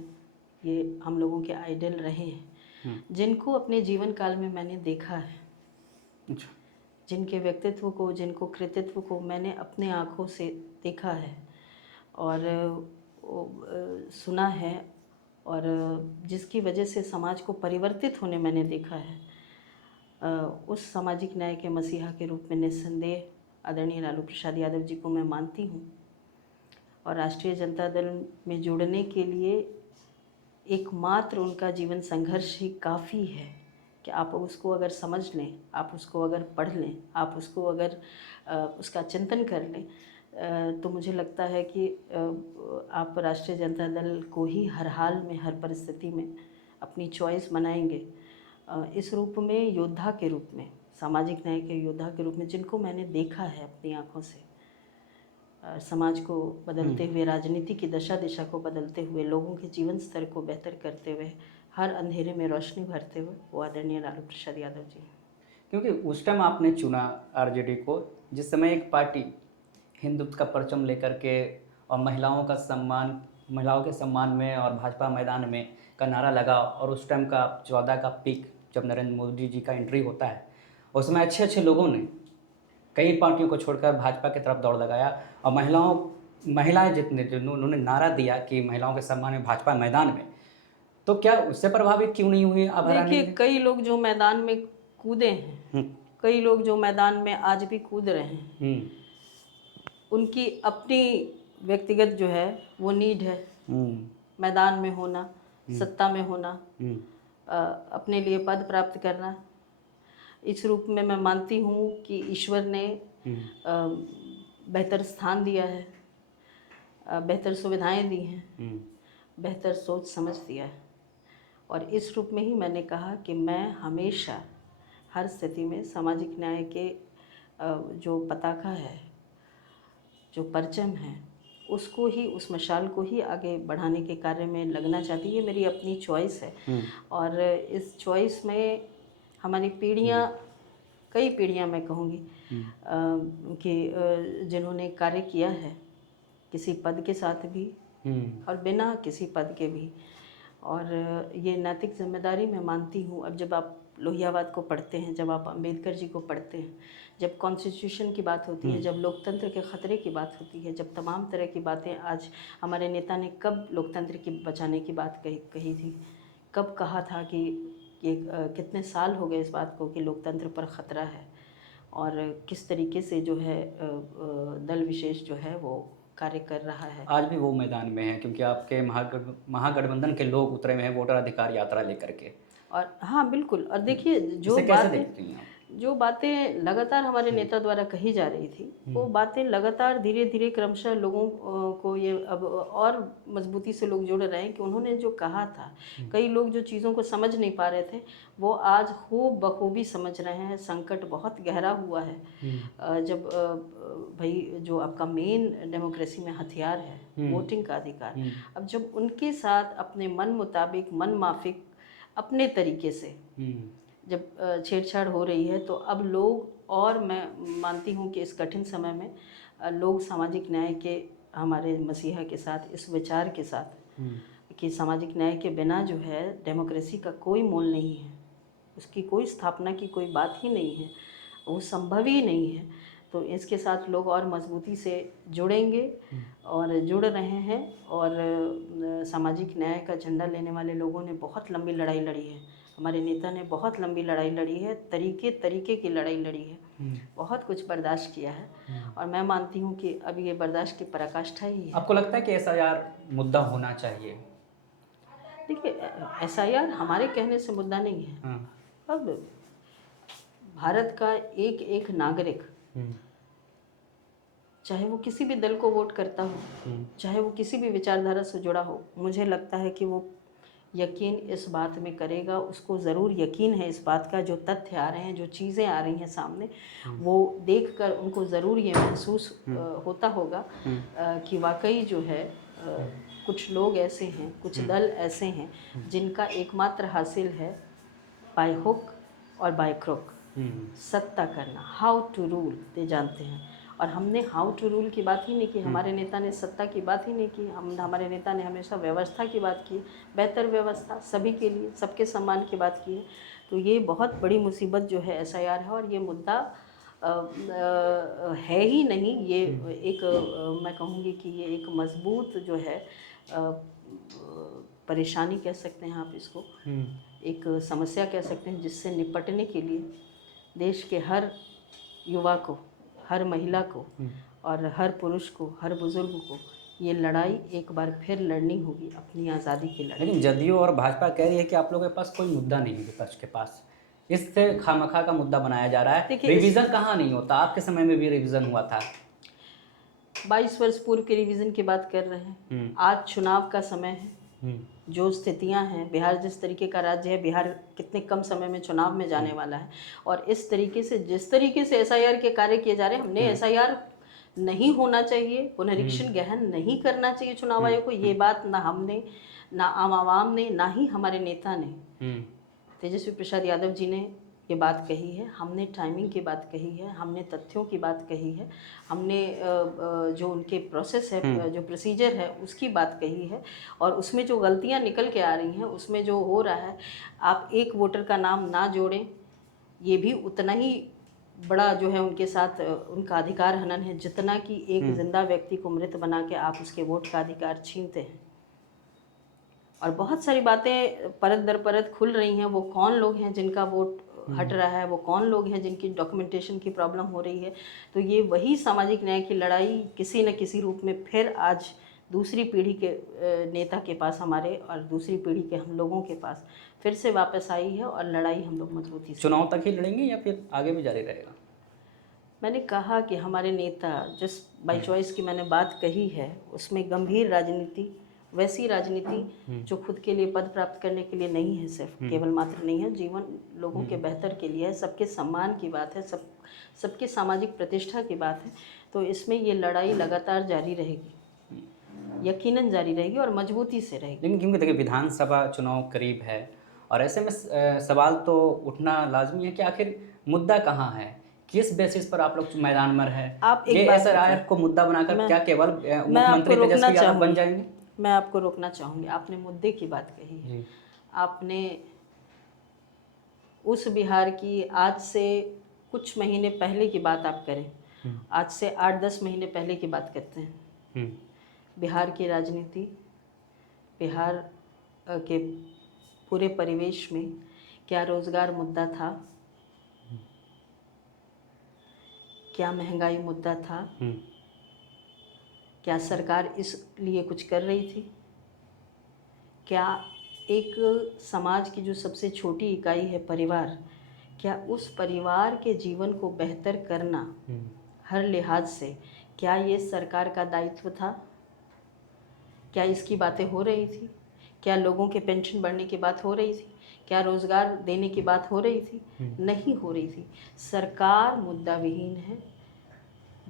ये हम लोगों के आइडल रहे हैं, जिनको अपने जीवन काल में मैंने देखा है। अच्छा। जिनके व्यक्तित्व को, जिनको कृतित्व को मैंने अपने आँखों से देखा है और सुना है, और जिसकी वजह से समाज को परिवर्तित होने मैंने देखा है। उस सामाजिक न्याय के मसीहा के रूप में निस्संदेह आदरणीय लालू प्रसाद यादव जी को मैं मानती हूँ, और राष्ट्रीय जनता दल में जुड़ने के लिए एकमात्र उनका जीवन संघर्ष ही काफ़ी है कि आप उसको अगर समझ लें, आप उसको अगर पढ़ लें, आप उसको अगर उसका चिंतन कर लें, तो मुझे लगता है कि आप राष्ट्रीय जनता दल को ही हर हाल में, हर परिस्थिति में अपनी चॉइस बनाएंगे। इस रूप में, योद्धा के रूप में, सामाजिक न्याय के योद्धा के रूप में, जिनको मैंने देखा है अपनी आँखों से, समाज को बदलते हुए, राजनीति की दशा दिशा को बदलते हुए, लोगों के जीवन स्तर को बेहतर करते हुए, हर अंधेरे में रोशनी भरते हुए, वो आदरणीय लालू प्रसाद यादव जी। क्योंकि उस टाइम आपने चुना आरजेडी को, जिस समय एक पार्टी हिंदुत्व का परचम लेकर के और महिलाओं के सम्मान में और भाजपा मैदान में का नारा लगा, और उस टाइम का 14 का पीक जब नरेंद्र मोदी जी का एंट्री होता है, उसमें अच्छे अच्छे लोगों ने कई पार्टियों को छोड़कर भाजपा की तरफ दौड़ लगाया, और महिलाएं जितने उन्होंने नारा दिया कि महिलाओं के सम्मान में भाजपा मैदान में, तो क्या उससे प्रभावित क्यों नहीं हुई आप? देखिए, कई लोग जो मैदान में कूदे हैं, कई लोग जो मैदान में आज भी कूद रहे हैं, उनकी अपनी व्यक्तिगत जो है वो नीड है, मैदान में होना, सत्ता में होना, अपने लिए पद प्राप्त करना। इस रूप में मैं मानती हूँ कि ईश्वर ने बेहतर स्थान दिया है, बेहतर सुविधाएं दी हैं, बेहतर सोच समझ दिया है, और इस रूप में ही मैंने कहा कि मैं हमेशा हर स्थिति में सामाजिक न्याय के जो पताका है, जो परचम है, उसको ही, उस मशाल को ही आगे बढ़ाने के कार्य में लगना चाहती है। ये मेरी अपनी चॉइस है, और इस चॉइस में हमारी पीढ़ियाँ, कई पीढ़ियाँ मैं कहूँगी कि जिन्होंने कार्य किया है, किसी पद के साथ भी और बिना किसी पद के भी, और ये नैतिक जिम्मेदारी मैं मानती हूँ। अब जब आप लोहियावाद को पढ़ते हैं, जब आप अंबेडकर जी को पढ़ते हैं, जब कॉन्स्टिट्यूशन की बात होती है, जब लोकतंत्र के ख़तरे की बात होती है, जब तमाम तरह की बातें, आज हमारे नेता ने कब लोकतंत्र की बचाने की बात कही थी, कब कहा था कि ये कितने साल हो गए इस बात को कि लोकतंत्र पर ख़तरा है, और किस तरीके से जो है दल विशेष जो है वो कार्य कर रहा है। आज भी वो मैदान में है, क्योंकि आपके महागठबंधन के लोग उतरे हुए हैं वोटर अधिकार यात्रा लेकर के। और हाँ, बिल्कुल। और देखिए, जो बातें लगातार हमारे नेता द्वारा कही जा रही थी, वो बातें लगातार धीरे धीरे क्रमशः लोगों को ये अब और मजबूती से लोग जुड़ रहे हैं कि उन्होंने जो कहा था, कई लोग जो चीज़ों को समझ नहीं पा रहे थे, वो आज खूब बखूबी समझ रहे हैं। संकट बहुत गहरा हुआ है, जब भाई जो आपका मेन डेमोक्रेसी में हथियार है, वोटिंग का अधिकार, अब जब उनके साथ अपने मन मुताबिक, मन माफिक, अपने तरीके से जब छेड़छाड़ हो रही है, तो अब लोग, और मैं मानती हूँ कि इस कठिन समय में लोग सामाजिक न्याय के, हमारे मसीहा के साथ, इस विचार के साथ कि सामाजिक न्याय के बिना जो है डेमोक्रेसी का कोई मोल नहीं है, उसकी कोई स्थापना की कोई बात ही नहीं है, वो संभव ही नहीं है, तो इसके साथ लोग और मजबूती से जुड़ेंगे और जुड़ रहे हैं। और सामाजिक न्याय का झंडा लेने वाले लोगों ने बहुत लंबी लड़ाई लड़ी है, हमारे नेता ने बहुत लंबी लड़ाई लड़ी है, तरीके की लड़ाई लड़ी है, बहुत कुछ बर्दाश्त किया है, और मैं मानती हूँ कि अब ये बर्दाश्त की पराकाष्ठा ही है। आपको लगता है कि SIR मुद्दा होना चाहिए? देखिए, SIR हमारे कहने से मुद्दा नहीं है। अब भारत का एक एक नागरिक, चाहे वो किसी भी दल को वोट करता हो, चाहे वो किसी भी विचारधारा से जुड़ा हो, मुझे लगता है कि वो यकीन इस बात में करेगा, उसको ज़रूर यकीन है इस बात का, जो तथ्य आ रहे हैं, जो चीज़ें आ रही हैं सामने, वो देखकर उनको ज़रूर ये महसूस होता होगा कि वाकई जो है कुछ लोग ऐसे हैं, कुछ दल ऐसे हैं जिनका एकमात्र हासिल है बाय हुक और बाय क्रुक सत्ता करना, हाउ टू रूल, ते जानते हैं, और हमने हाउ टू रूल की बात ही नहीं की, हमारे नेता ने सत्ता की बात ही नहीं की, हमारे नेता ने हमेशा व्यवस्था की बात की, बेहतर व्यवस्था सभी के लिए, सबके सम्मान की बात की है। तो ये बहुत बड़ी मुसीबत जो है एसआईआर है, और ये मुद्दा है ही नहीं, ये एक मैं कहूँगी कि ये एक मजबूत जो है परेशानी कह सकते हैं आप इसको, एक समस्या कह सकते हैं, जिससे निपटने के लिए देश के हर युवा को, हर महिला को और हर पुरुष को, हर बुजुर्ग को ये लड़ाई एक बार फिर लड़नी होगी, अपनी आज़ादी की लड़ाई। लेकिन जदयू और भाजपा कह रही है कि आप लोगों के पास कोई मुद्दा नहीं है विपक्ष के पास, इससे खामखा का मुद्दा बनाया जा रहा है। देखिए, रिवीजन कहाँ नहीं होता? आपके समय में भी रिवीजन हुआ था। 22 वर्ष पूर्व के रिवीजन की बात कर रहे हैं। आज चुनाव का समय है, जो स्थितियां हैं, बिहार जिस तरीके का राज्य है, बिहार कितने कम समय में चुनाव में जाने वाला है, और इस तरीके से जिस तरीके से एसआईआर के कार्य किए जा रहे हैं, हमने एसआईआर नहीं होना चाहिए, पुनरीक्षण गहन नहीं करना चाहिए चुनाव आयोग को, ये बात ना हमने, ना आम आवाम ने, ना ही हमारे नेता ने, तेजस्वी प्रसाद यादव जी ने ये बात कही है। हमने टाइमिंग की बात कही है, हमने तथ्यों की बात कही है, हमने जो उनके प्रोसेस है, जो प्रोसीजर है, उसकी बात कही है, और उसमें जो गलतियां निकल के आ रही हैं, उसमें जो हो रहा है, आप एक वोटर का नाम ना जोड़ें, ये भी उतना ही बड़ा जो है उनके साथ उनका अधिकार हनन है, जितना कि एक जिंदा व्यक्ति को मृत बना के आप उसके वोट का अधिकार छीनते हैं। और बहुत सारी बातें परत दर परत खुल रही हैं, वो कौन लोग हैं जिनका वोट हट रहा है, वो कौन लोग हैं जिनकी डॉक्यूमेंटेशन की प्रॉब्लम हो रही है। तो ये वही सामाजिक न्याय की लड़ाई किसी न किसी रूप में फिर आज दूसरी पीढ़ी के नेता के पास हमारे, और दूसरी पीढ़ी के हम लोगों के पास फिर से वापस आई है, और लड़ाई हम लोग मजबूती से। चुनाव तक ही लड़ेंगे या फिर आगे भी जारी रहेगा? मैंने कहा कि हमारे नेता, जिस बाई चॉइस की मैंने बात कही है, उसमें गंभीर राजनीति, वैसी राजनीति जो खुद के लिए पद प्राप्त करने के लिए नहीं है, सिर्फ केवल मात्र नहीं है, जीवन लोगों के बेहतर के लिए है, सबके सम्मान की बात है, सबके सामाजिक प्रतिष्ठा की बात है। तो इसमें ये लड़ाई लगातार जारी रहेगी, यकीनन जारी रहेगी, और मजबूती से रहेगी। लेकिन क्योंकि देखिए विधानसभा चुनाव करीब है, और ऐसे में सवाल तो उठना लाजमी है कि आखिर मुद्दा कहाँ है, किस बेसिस पर आप लोग मैदान में है? आप एक ये बात एसआईआर को मुद्दा बनाकर क्या केवल मैं आपको मुख्यमंत्री रोकना तेजस्वी यादव बन चाहूँगी, जाएंगे? मैं आपको रोकना चाहूँगी। आपने मुद्दे की बात कही है, आपने उस बिहार की आज से कुछ महीने पहले की बात आप करें, आज से 8-10 महीने पहले की बात करते हैं। बिहार की राजनीति, बिहार के पूरे परिवेश में क्या रोज़गार मुद्दा था, क्या महंगाई मुद्दा था, क्या सरकार इस लिए कुछ कर रही थी, क्या एक समाज की जो सबसे छोटी इकाई है परिवार, क्या उस परिवार के जीवन को बेहतर करना हर लिहाज से, क्या ये सरकार का दायित्व था? क्या इसकी बातें हो रही थी? क्या लोगों के पेंशन बढ़ने की बात हो रही थी? क्या रोज़गार देने की बात हो रही थी? नहीं हो रही थी। सरकार मुद्दा विहीन है।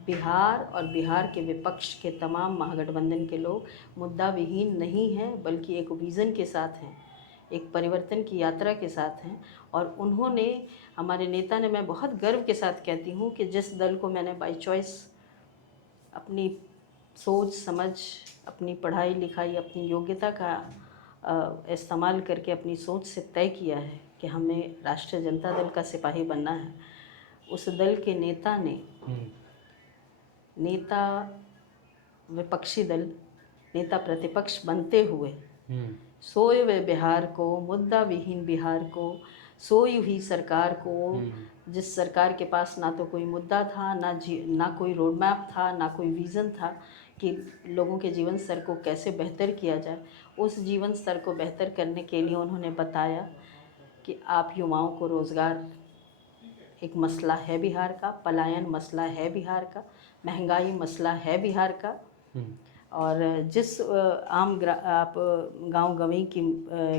बिहार और बिहार के विपक्ष के तमाम महागठबंधन के लोग मुद्दा विहीन नहीं हैं, बल्कि एक विज़न के साथ हैं, एक परिवर्तन की यात्रा के साथ हैं। और उन्होंने, हमारे नेता ने, मैं बहुत गर्व के साथ कहती हूँ कि जिस दल को मैंने बाई चॉइस अपनी सोच समझ, अपनी पढ़ाई लिखाई, अपनी योग्यता का इस्तेमाल करके अपनी सोच से तय किया है कि हमें राष्ट्रीय जनता दल का सिपाही बनना है, उस दल के नेता ने, नेता विपक्षी दल, नेता प्रतिपक्ष बनते हुए सोए हुए बिहार को, मुद्दा विहीन बिहार को, सोई हुई सरकार को, जिस सरकार के पास ना तो कोई मुद्दा था, ना कोई रोड मैप था, ना कोई विज़न था कि लोगों के जीवन स्तर को कैसे बेहतर किया जाए, उस जीवन स्तर को बेहतर करने के लिए उन्होंने बताया कि आप युवाओं को रोज़गार एक मसला है बिहार का, पलायन मसला है बिहार का, महंगाई मसला है बिहार का। और जिस आप गांव गंवई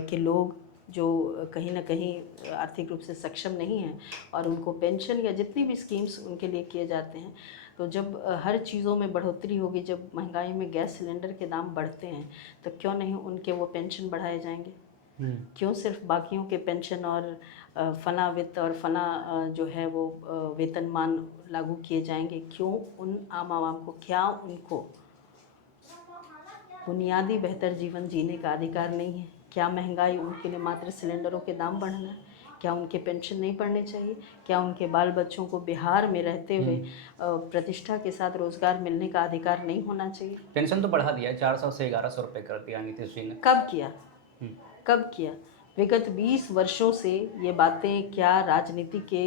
के लोग जो कहीं ना कहीं आर्थिक रूप से सक्षम नहीं हैं, और उनको पेंशन या जितनी भी स्कीम्स उनके लिए किए जाते हैं, तो जब हर चीज़ों में बढ़ोतरी होगी, जब महंगाई में गैस सिलेंडर के दाम बढ़ते हैं, तो क्यों नहीं उनके वो पेंशन बढ़ाए जाएंगे? क्यों सिर्फ बाकियों के पेंशन और फला वित्त और फला जो है वो वेतनमान लागू किए जाएंगे? क्यों उन आम आवाम को, क्या उनको बुनियादी बेहतर जीवन जीने का अधिकार नहीं है? क्या महंगाई उनके लिए मात्र सिलेंडरों के दाम बढ़ना है? क्या उनके पेंशन नहीं बढ़ने चाहिए? क्या उनके बाल बच्चों को बिहार में रहते हुए प्रतिष्ठा के साथ रोजगार मिलने का अधिकार नहीं होना चाहिए? पेंशन तो बढ़ा दिया है, 400 से 1100 रुपये कर दिया नीतीश जी ने। कब किया? कब किया? विगत 20 वर्षों से ये बातें, क्या राजनीति के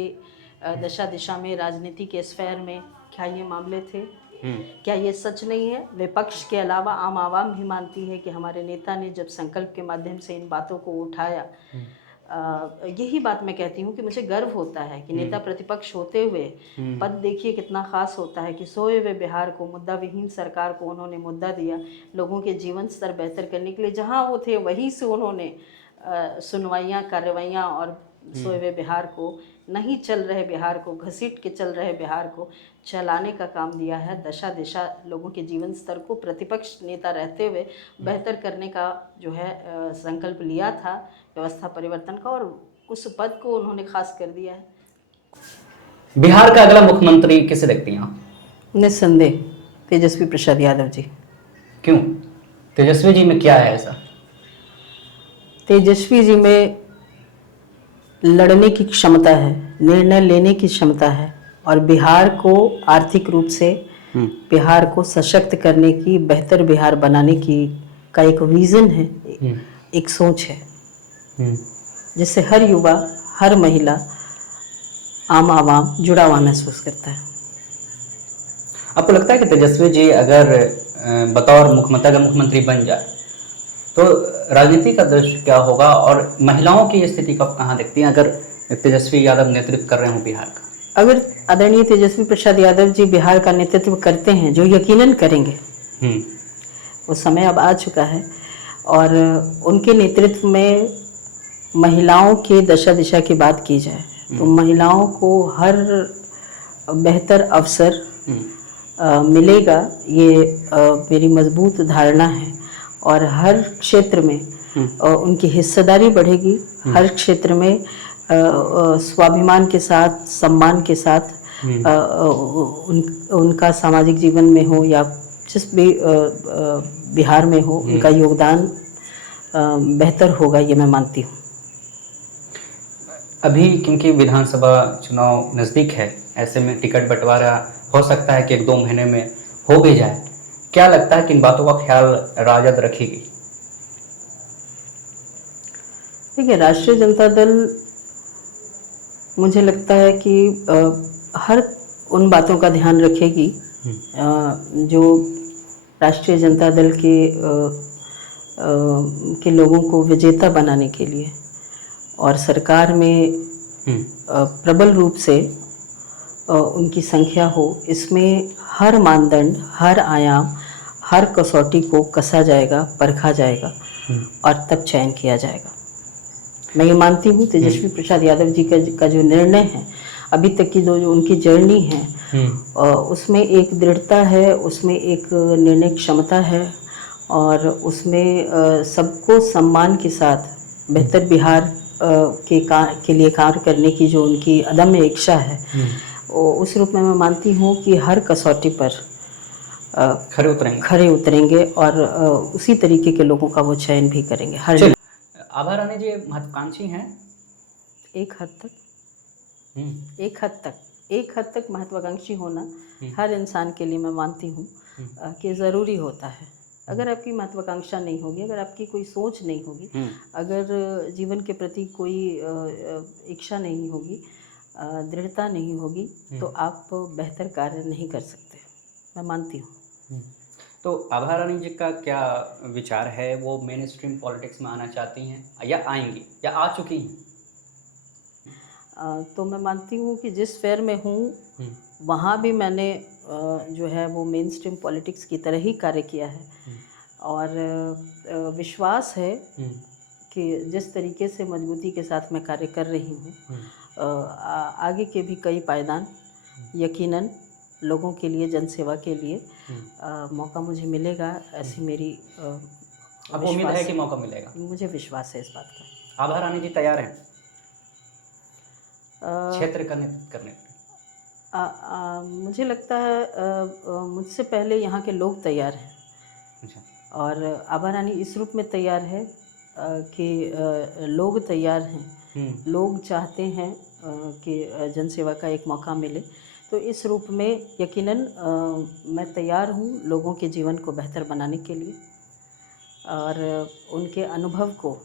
दशा दिशा में, राजनीति के स्फेयर में क्या ये मामले थे? क्या ये सच नहीं है? विपक्ष के अलावा आम आवाम भी मानती है कि हमारे नेता ने जब संकल्प के माध्यम से इन बातों को उठाया, यही बात मैं कहती हूँ कि मुझे गर्व होता है कि नेता प्रतिपक्ष होते हुए पद देखिए कितना खास होता है कि सोए हुए बिहार को, मुद्दा विहीन सरकार को उन्होंने मुद्दा दिया, लोगों के जीवन स्तर बेहतर करने के लिए। जहाँ वो थे वहीं से उन्होंने सुनवाइयाँ, कार्रवाइयाँ और सोए हुए बिहार को, नहीं चल रहे बिहार को, घसीट के चल रहे बिहार को चलाने का काम दिया है। दशा दिशा लोगों के जीवन स्तर को प्रतिपक्ष नेता रहते हुए बेहतर करने का जो है संकल्प लिया था, व्यवस्था परिवर्तन का, और उस पद को उन्होंने खास कर दिया है। बिहार का अगला मुख्यमंत्री किसे देखती हैं आप? निस्संदेह तेजस्वी प्रसाद यादव जी। क्यों? तेजस्वी जी में क्या है ऐसा? तेजस्वी जी में लड़ने की क्षमता है, निर्णय लेने की क्षमता है, और बिहार को आर्थिक रूप से बिहार को सशक्त करने की, बेहतर बिहार बनाने की का एक विज़न है, एक सोच है, जिससे हर युवा, हर महिला, आम आवाम जुड़ा हुआ महसूस करता है। आपको लगता है कि तेजस्वी जी अगर बतौर मुख्यमंत्री, अगर मुख्यमंत्री बन जाए तो राजनीति का दृश्य क्या होगा, और महिलाओं की स्थिति कब कहाँ देखती हैं अगर तेजस्वी यादव नेतृत्व कर रहे हों बिहार का? अगर आदरणीय तेजस्वी प्रसाद यादव जी बिहार का नेतृत्व करते हैं, जो यकीनन करेंगे, वो समय अब आ चुका है, और उनके नेतृत्व में महिलाओं के दशा दिशा की बात की जाए तो महिलाओं को हर बेहतर अवसर मिलेगा, ये मेरी मजबूत धारणा है। और हर क्षेत्र में उनकी हिस्सेदारी बढ़ेगी, हर क्षेत्र में स्वाभिमान के साथ, सम्मान के साथ उनका सामाजिक जीवन में हो या जिस भी बिहार में हो, उनका योगदान बेहतर होगा, ये मैं मानती हूँ। अभी क्योंकि विधानसभा चुनाव नज़दीक है, ऐसे में टिकट बंटवारा हो सकता है कि 1-2 महीने में हो भी जाए, क्या लगता है कि इन बातों का ख्याल राजद रखेगी? देखिए, राष्ट्रीय जनता दल, मुझे लगता है कि हर उन बातों का ध्यान रखेगी जो राष्ट्रीय जनता दल के लोगों को विजेता बनाने के लिए और सरकार में प्रबल रूप से उनकी संख्या हो, इसमें हर मानदंड, हर आयाम, हर कसौटी को कसा जाएगा, परखा जाएगा और तब चयन किया जाएगा। मैं ये मानती हूँ तेजस्वी प्रसाद यादव जी का जो निर्णय है, अभी तक की जो उनकी जर्नी है, उसमें एक दृढ़ता है, उसमें एक निर्णय क्षमता है, और उसमें सबको सम्मान के साथ बेहतर बिहार के लिए कार्य करने की जो उनकी अदम्य इच्छा है, उस रूप में मैं मानती हूँ कि हर कसौटी पर खरे उतरेंगे और उसी तरीके के लोगों का वो चयन भी करेंगे। हर आभा रानी जी महत्वाकांक्षी हैं? एक हद तक महत्वाकांक्षी होना हर इंसान के लिए मैं मानती हूँ कि ज़रूरी होता है। अगर आपकी महत्वाकांक्षा नहीं होगी, अगर आपकी कोई सोच नहीं होगी, अगर जीवन के प्रति कोई इच्छा नहीं होगी, दृढ़ता नहीं होगी, तो आप बेहतर कार्य नहीं कर सकते, मैं मानती हूँ। तो आभा रानी जी का क्या विचार है? वो मेन स्ट्रीम पॉलिटिक्स में आना चाहती हैं या आएंगी या आ चुकी हैं? तो मैं मानती हूँ कि जिस फेयर में हूँ वहाँ भी मैंने जो है वो मेन स्ट्रीम पॉलिटिक्स की तरह ही कार्य किया है, और विश्वास है कि जिस तरीके से मजबूती के साथ मैं कार्य कर रही हूँ, आगे के भी कई पायदान यकीनन लोगों के लिए, जनसेवा के लिए मौका मुझे मिलेगा, ऐसी मेरी आपको उम्मीद है कि मौका मिलेगा? मुझे विश्वास है इस बात का। आभा रानी जी तैयार हैं अ, क्षेत्र का नेतृत्व करने के लिए? मुझे लगता है मुझसे पहले यहाँ के लोग तैयार हैं अच्छा। और आभा रानी इस रूप में तैयार है कि लोग तैयार हैं, लोग चाहते हैं कि जनसेवा का एक मौका मिले। तो इस रूप में यकीनन मैं तैयार हूँ लोगों के जीवन को बेहतर बनाने के लिए और उनके अनुभव को,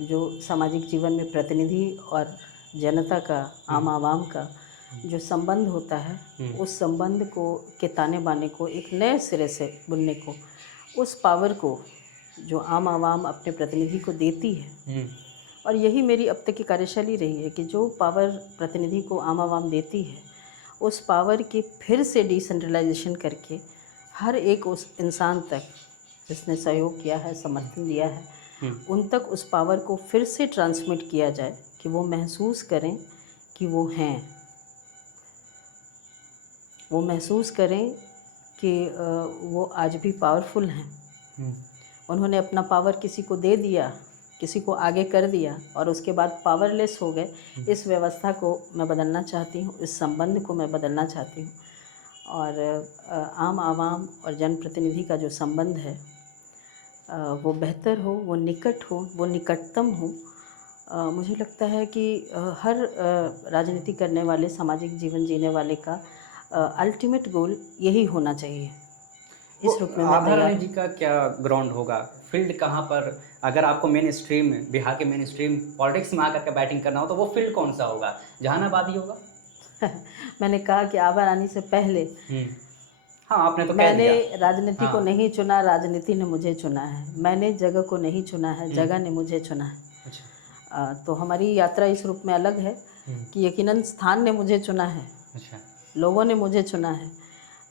जो सामाजिक जीवन में प्रतिनिधि और जनता का, आम आवाम का जो संबंध होता है, उस संबंध को के ताने बाने को एक नए सिरे से बुनने को, उस पावर को जो आम आवाम अपने प्रतिनिधि को देती है, और यही मेरी अब तक की कार्यशैली रही है कि जो पावर प्रतिनिधि को आम आवाम देती है, उस पावर की फिर से डिसेंट्रलाइजेशन करके हर एक उस इंसान तक जिसने सहयोग किया है, समर्थन दिया है, उन तक उस पावर को फिर से ट्रांसमिट किया जाए कि वो महसूस करें कि वो हैं, वो महसूस करें कि वो आज भी पावरफुल हैं। उन्होंने अपना पावर किसी को दे दिया, किसी को आगे कर दिया और उसके बाद पावरलेस हो गए। इस व्यवस्था को मैं बदलना चाहती हूँ, इस संबंध को मैं बदलना चाहती हूँ और आम आवाम और जनप्रतिनिधि का जो संबंध है वो बेहतर हो, वो निकट हो, वो निकटतम हो। मुझे लगता है कि हर राजनीति करने वाले, सामाजिक जीवन जीने वाले का अल्टीमेट गोल यही होना चाहिए। इस रूप में आभा रानी जी का क्या ग्राउंड होगा, फील्ड कहाँ पर, अगर आपको मेन स्ट्रीम में, बिहार के मेन स्ट्रीम पॉलिटिक्स में आकर के बैटिंग करना हो तो वो फील्ड कौन सा होगा? जहानाबाद ही होगा? मैंने कहा कि आभा रानी से पहले हाँ, आपने तो मैंने कह दिया। राजनीति को नहीं चुना, राजनीति ने मुझे चुना है। मैंने जगह को नहीं चुना है, जगह ने मुझे चुना है। अच्छा। तो हमारी यात्रा इस रूप में अलग है कि यकीनन स्थान ने मुझे चुना है, अच्छा, लोगों ने मुझे चुना है,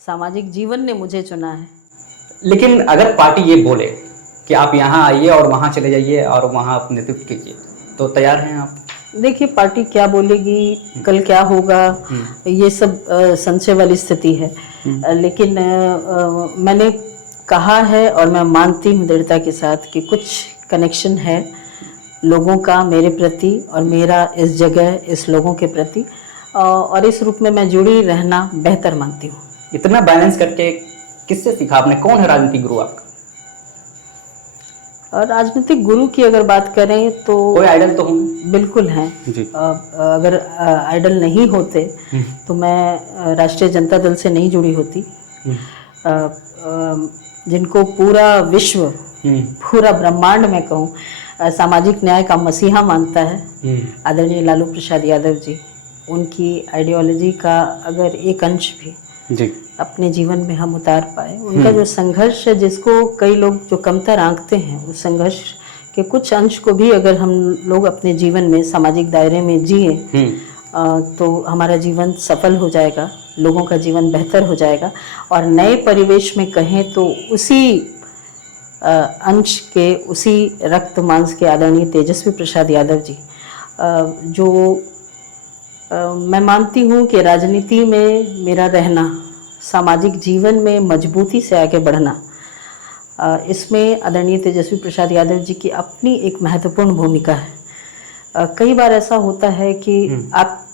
सामाजिक जीवन ने मुझे चुना है। लेकिन अगर पार्टी ये बोले कि आप यहाँ आइए और वहाँ चले जाइए और वहाँ आप नेतृत्व कीजिए, तो तैयार हैं आप? देखिए, पार्टी क्या बोलेगी, कल क्या होगा, ये सब संशय वाली स्थिति है। लेकिन मैंने कहा है और मैं मानती हूँ दृढ़ता के साथ कि कुछ कनेक्शन है लोगों का मेरे प्रति और मेरा इस जगह, इस लोगों के प्रति, और इस रूप में मैं जुड़ी रहना बेहतर मानती हूँ। इतना बैलेंस करके किससे सीखा आपने? कौन है राजनीतिक गुरु आपका? और राजनीतिक गुरु की अगर बात करें तो कोई आइडल तो होंगे? बिल्कुल हैं जी। अगर आइडल नहीं होते तो मैं राष्ट्रीय जनता दल से नहीं जुड़ी होती। जिनको पूरा विश्व, पूरा ब्रह्मांड में कहूँ, सामाजिक न्याय का मसीहा मानता है, आदरणीय लालू प्रसाद यादव जी। उनकी आइडियोलॉजी का अगर एक अंश भी जी अपने जीवन में हम उतार पाए, उनका जो संघर्ष है, जिसको कई लोग जो कमतर आंकते हैं, उस संघर्ष के कुछ अंश को भी अगर हम लोग अपने जीवन में, सामाजिक दायरे में जिए तो हमारा जीवन सफल हो जाएगा, लोगों का जीवन बेहतर हो जाएगा। और नए परिवेश में कहें तो उसी अंश के, उसी रक्त मांस के आदरणीय तेजस्वी प्रसाद यादव जी, जो मैं मानती हूँ कि राजनीति में मेरा रहना, सामाजिक जीवन में मजबूती से आगे बढ़ना, इसमें आदरणीय तेजस्वी प्रसाद यादव जी की अपनी एक महत्वपूर्ण भूमिका है। कई बार ऐसा होता है कि आप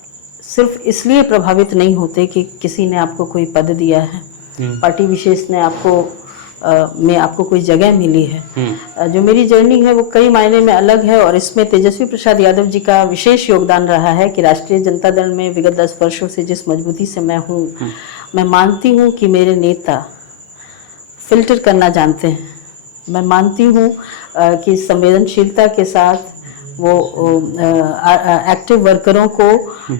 सिर्फ इसलिए प्रभावित नहीं होते कि किसी ने आपको कोई पद दिया है, पार्टी विशेष ने आपको कोई जगह मिली है। जो मेरी जर्नी है वो कई मायने में अलग है और इसमें तेजस्वी प्रसाद यादव जी का विशेष योगदान रहा है कि राष्ट्रीय जनता दल में विगत 10 वर्षों से जिस मजबूती से मैं हूँ, मैं मानती हूँ कि मेरे नेता फिल्टर करना जानते हैं। मैं मानती हूँ कि संवेदनशीलता के साथ वो एक्टिव वर्करों को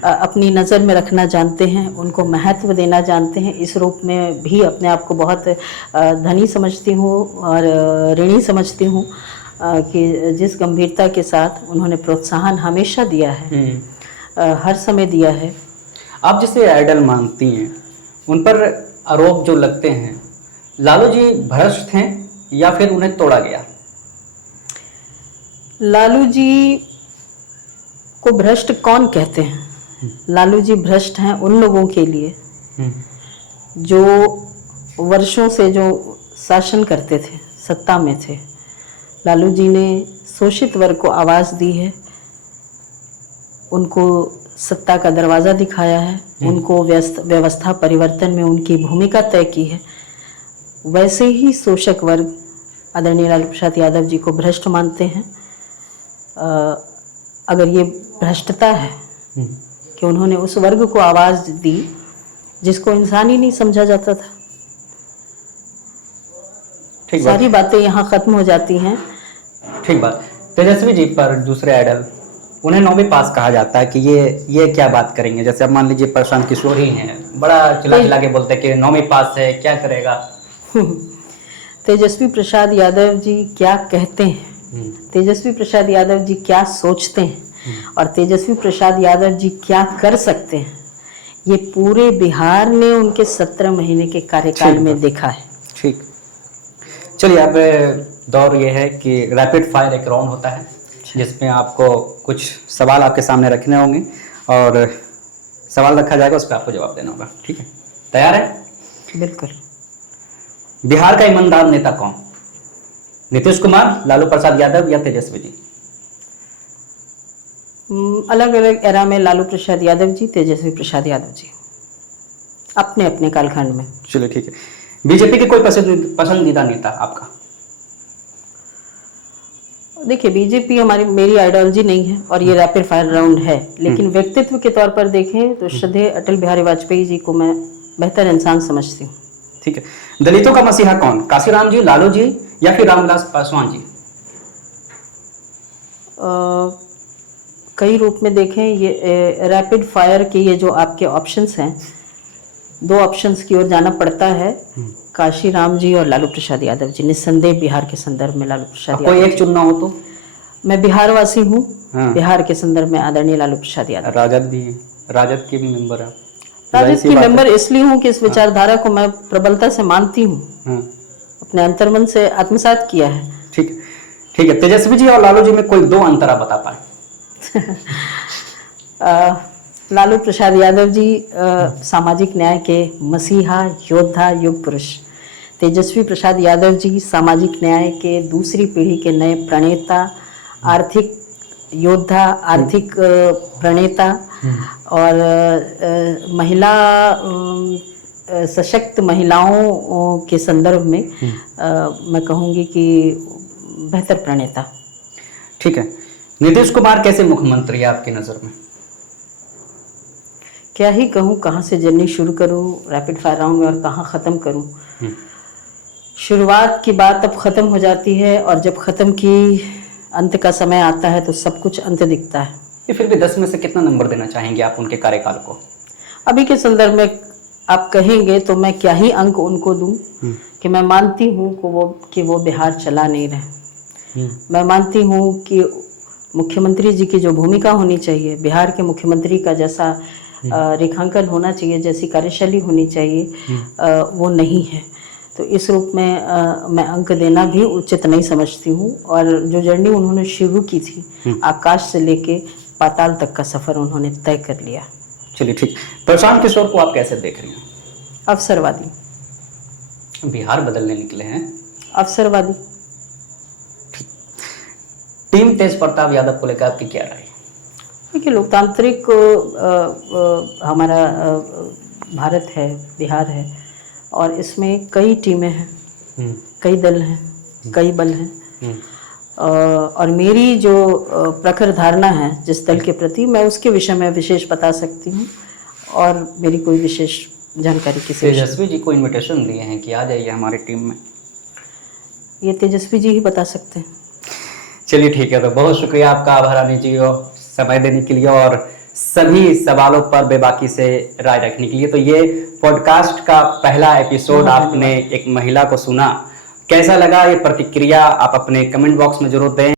अपनी नज़र में रखना जानते हैं, उनको महत्व देना जानते हैं। इस रूप में भी अपने आप को बहुत धनी समझती हूँ और ऋणी समझती हूँ कि जिस गंभीरता के साथ उन्होंने प्रोत्साहन हमेशा दिया है, हर समय दिया है। आप जिसे आइडल मानती हैं, उन पर आरोप जो लगते हैं, लालू जी भ्रष्ट हैं या फिर उन्हें तोड़ा गया? लालू जी को भ्रष्ट कौन कहते हैं? लालू जी भ्रष्ट हैं उन लोगों के लिए जो वर्षों से जो शासन करते थे, सत्ता में थे, लालू जी ने शोषित वर्ग को आवाज़ दी है, उनको सत्ता का दरवाज़ा दिखाया है, उनको व्यवस्था परिवर्तन में उनकी भूमिका तय की है। वैसे ही शोषक वर्ग आदरणीय लालू प्रसाद यादव जी को भ्रष्ट मानते हैं। अगर ये भ्रष्टता है कि उन्होंने उस वर्ग को आवाज़ दी जिसको इंसान ही नहीं समझा जाता था, सारी बातें यहाँ ख़त्म हो जाती हैं। ठीक बात। तेजस्वी जी पर दूसरे आइडल, उन्हें 9वीं पास कहा जाता है कि ये क्या बात करेंगे। जैसे अब मान लीजिए प्रशांत किशोर ही हैं, बड़ा चिल्ला के बोलते हैं कि 9वीं पास है, क्या करेगा। तेजस्वी प्रसाद यादव जी क्या कहते हैं, तेजस्वी प्रसाद यादव जी क्या सोचते हैं और तेजस्वी प्रसाद यादव जी क्या कर सकते हैं, ये पूरे बिहार ने उनके 17 महीने के कार्यकाल में देखा है। ठीक, चलिए अब दौर ये है कि रैपिड फायर एक राउंड होता है जिसमें आपको कुछ सवाल आपके सामने रखने होंगे और सवाल रखा जाएगा, उस पर आपको जवाब देना होगा। ठीक है, तैयार है? बिल्कुल। बिहार का ईमानदार नेता कौन? नीतीश कुमार, लालू प्रसाद यादव या तेजस्वी जी? अलग अलग एरा में लालू प्रसाद यादव जी, तेजस्वी प्रसाद यादव जी, अपने अपने कालखंड में। चलिए ठीक है। बीजेपी के कोई पसंदीदा नेता आपका? देखिए, बीजेपी मेरी आइडियोलॉजी नहीं है और ये रैपिड फायर राउंड है, लेकिन व्यक्तित्व के तौर पर देखें तो श्रद्धेय अटल बिहारी वाजपेयी जी को मैं बेहतर इंसान समझती हूँ। ठीक है। दलितों का मसीहा कौन? काशीराम जी, लालू जी या फिर रामविलास पासवान जी? कई रूप में देखें, ये रैपिड फायर के ये जो आपके ऑप्शंस हैं, 2 ऑप्शंस की ओर जाना पड़ता है, काशीराम जी और लालू प्रसाद यादव जी। निस्संदेह बिहार के संदर्भ में लालू प्रसाद यादव। कोई एक चुनना हो तो? मैं बिहार वासी हूँ। बिहार के संदर्भ में आदरणीय लालू प्रसाद यादव। राजद भी, राजद के भी मेंबर है। राजद की मेंबर इसलिए हूँ कि इस विचारधारा को मैं प्रबलता से मानती हूँ, अपने अंतर्मन से आत्मसात किया है। ठीक है, ठीक है। तेजस्वी जी और लालू जी में कोई 2 अंतर आप बता पाए? लालू प्रसाद यादव जी सामाजिक न्याय के मसीहा, योद्धा, युग पुरुष। तेजस्वी प्रसाद यादव जी सामाजिक न्याय के दूसरी पीढ़ी के नए प्रणेता, आर्थिक योद्धा, आर्थिक प्रणेता और महिला सशक्त महिलाओं के संदर्भ में मैं कहूँगी कि बेहतर प्रणेता। ठीक है। नीतीश कुमार कैसे मुख्यमंत्री है आपकी नज़र में? क्या ही कहूँ, कहाँ से जर्नी शुरू करूँ रैपिड फायर राउंड में और कहाँ ख़त्म करूँ। शुरुआत की बात अब ख़त्म हो जाती है और जब ख़त्म की अंत का समय आता है तो सब कुछ अंत दिखता है। ये फिर भी 10 में से कितना नंबर देना चाहेंगे आप उनके कार्यकाल को? अभी के संदर्भ में आप कहेंगे तो मैं क्या ही अंक उनको दूं कि मैं मानती हूँ कि वो बिहार चला नहीं रहे। मैं मानती हूँ कि मुख्यमंत्री जी की जो भूमिका होनी चाहिए, बिहार के मुख्यमंत्री का जैसा रेखांकन होना चाहिए, जैसी कार्यशैली होनी चाहिए, वो नहीं है। तो इस रूप में मैं अंक देना भी उचित नहीं समझती हूँ। और जो जर्नी उन्होंने शुरू की थी, आकाश से लेके पाताल तक का सफ़र उन्होंने तय कर लिया। चलिए ठीक। प्रशांत किशोर को आप कैसे देख रही हैं? अवसरवादी। बिहार बदलने निकले हैं। अवसरवादी। टीम तेज प्रताप यादव को लेकर आपकी क्या राय? देखिए, लोकतांत्रिक हमारा भारत है, बिहार है और इसमें कई टीमें हैं, कई दल हैं, कई बल हैं और मेरी जो प्रखर धारणा है जिस दल के प्रति, मैं उसके विषय में विशेष बता सकती हूँ और मेरी कोई विशेष जानकारी किसी। तेजस्वी जी को इनविटेशन दिए हैं कि आ जाइए हमारी टीम में। ये तेजस्वी जी ही बता सकते हैं। चलिए ठीक है, तो बहुत शुक्रिया आपका आभारानी जी को समय देने के लिए और सभी सवालों पर बेबाकी से राय रखने के लिए। तो ये पॉडकास्ट का पहला एपिसोड आपने एक महिला को सुना, कैसा लगा ये प्रतिक्रिया आप अपने कमेंट बॉक्स में जरूर दें।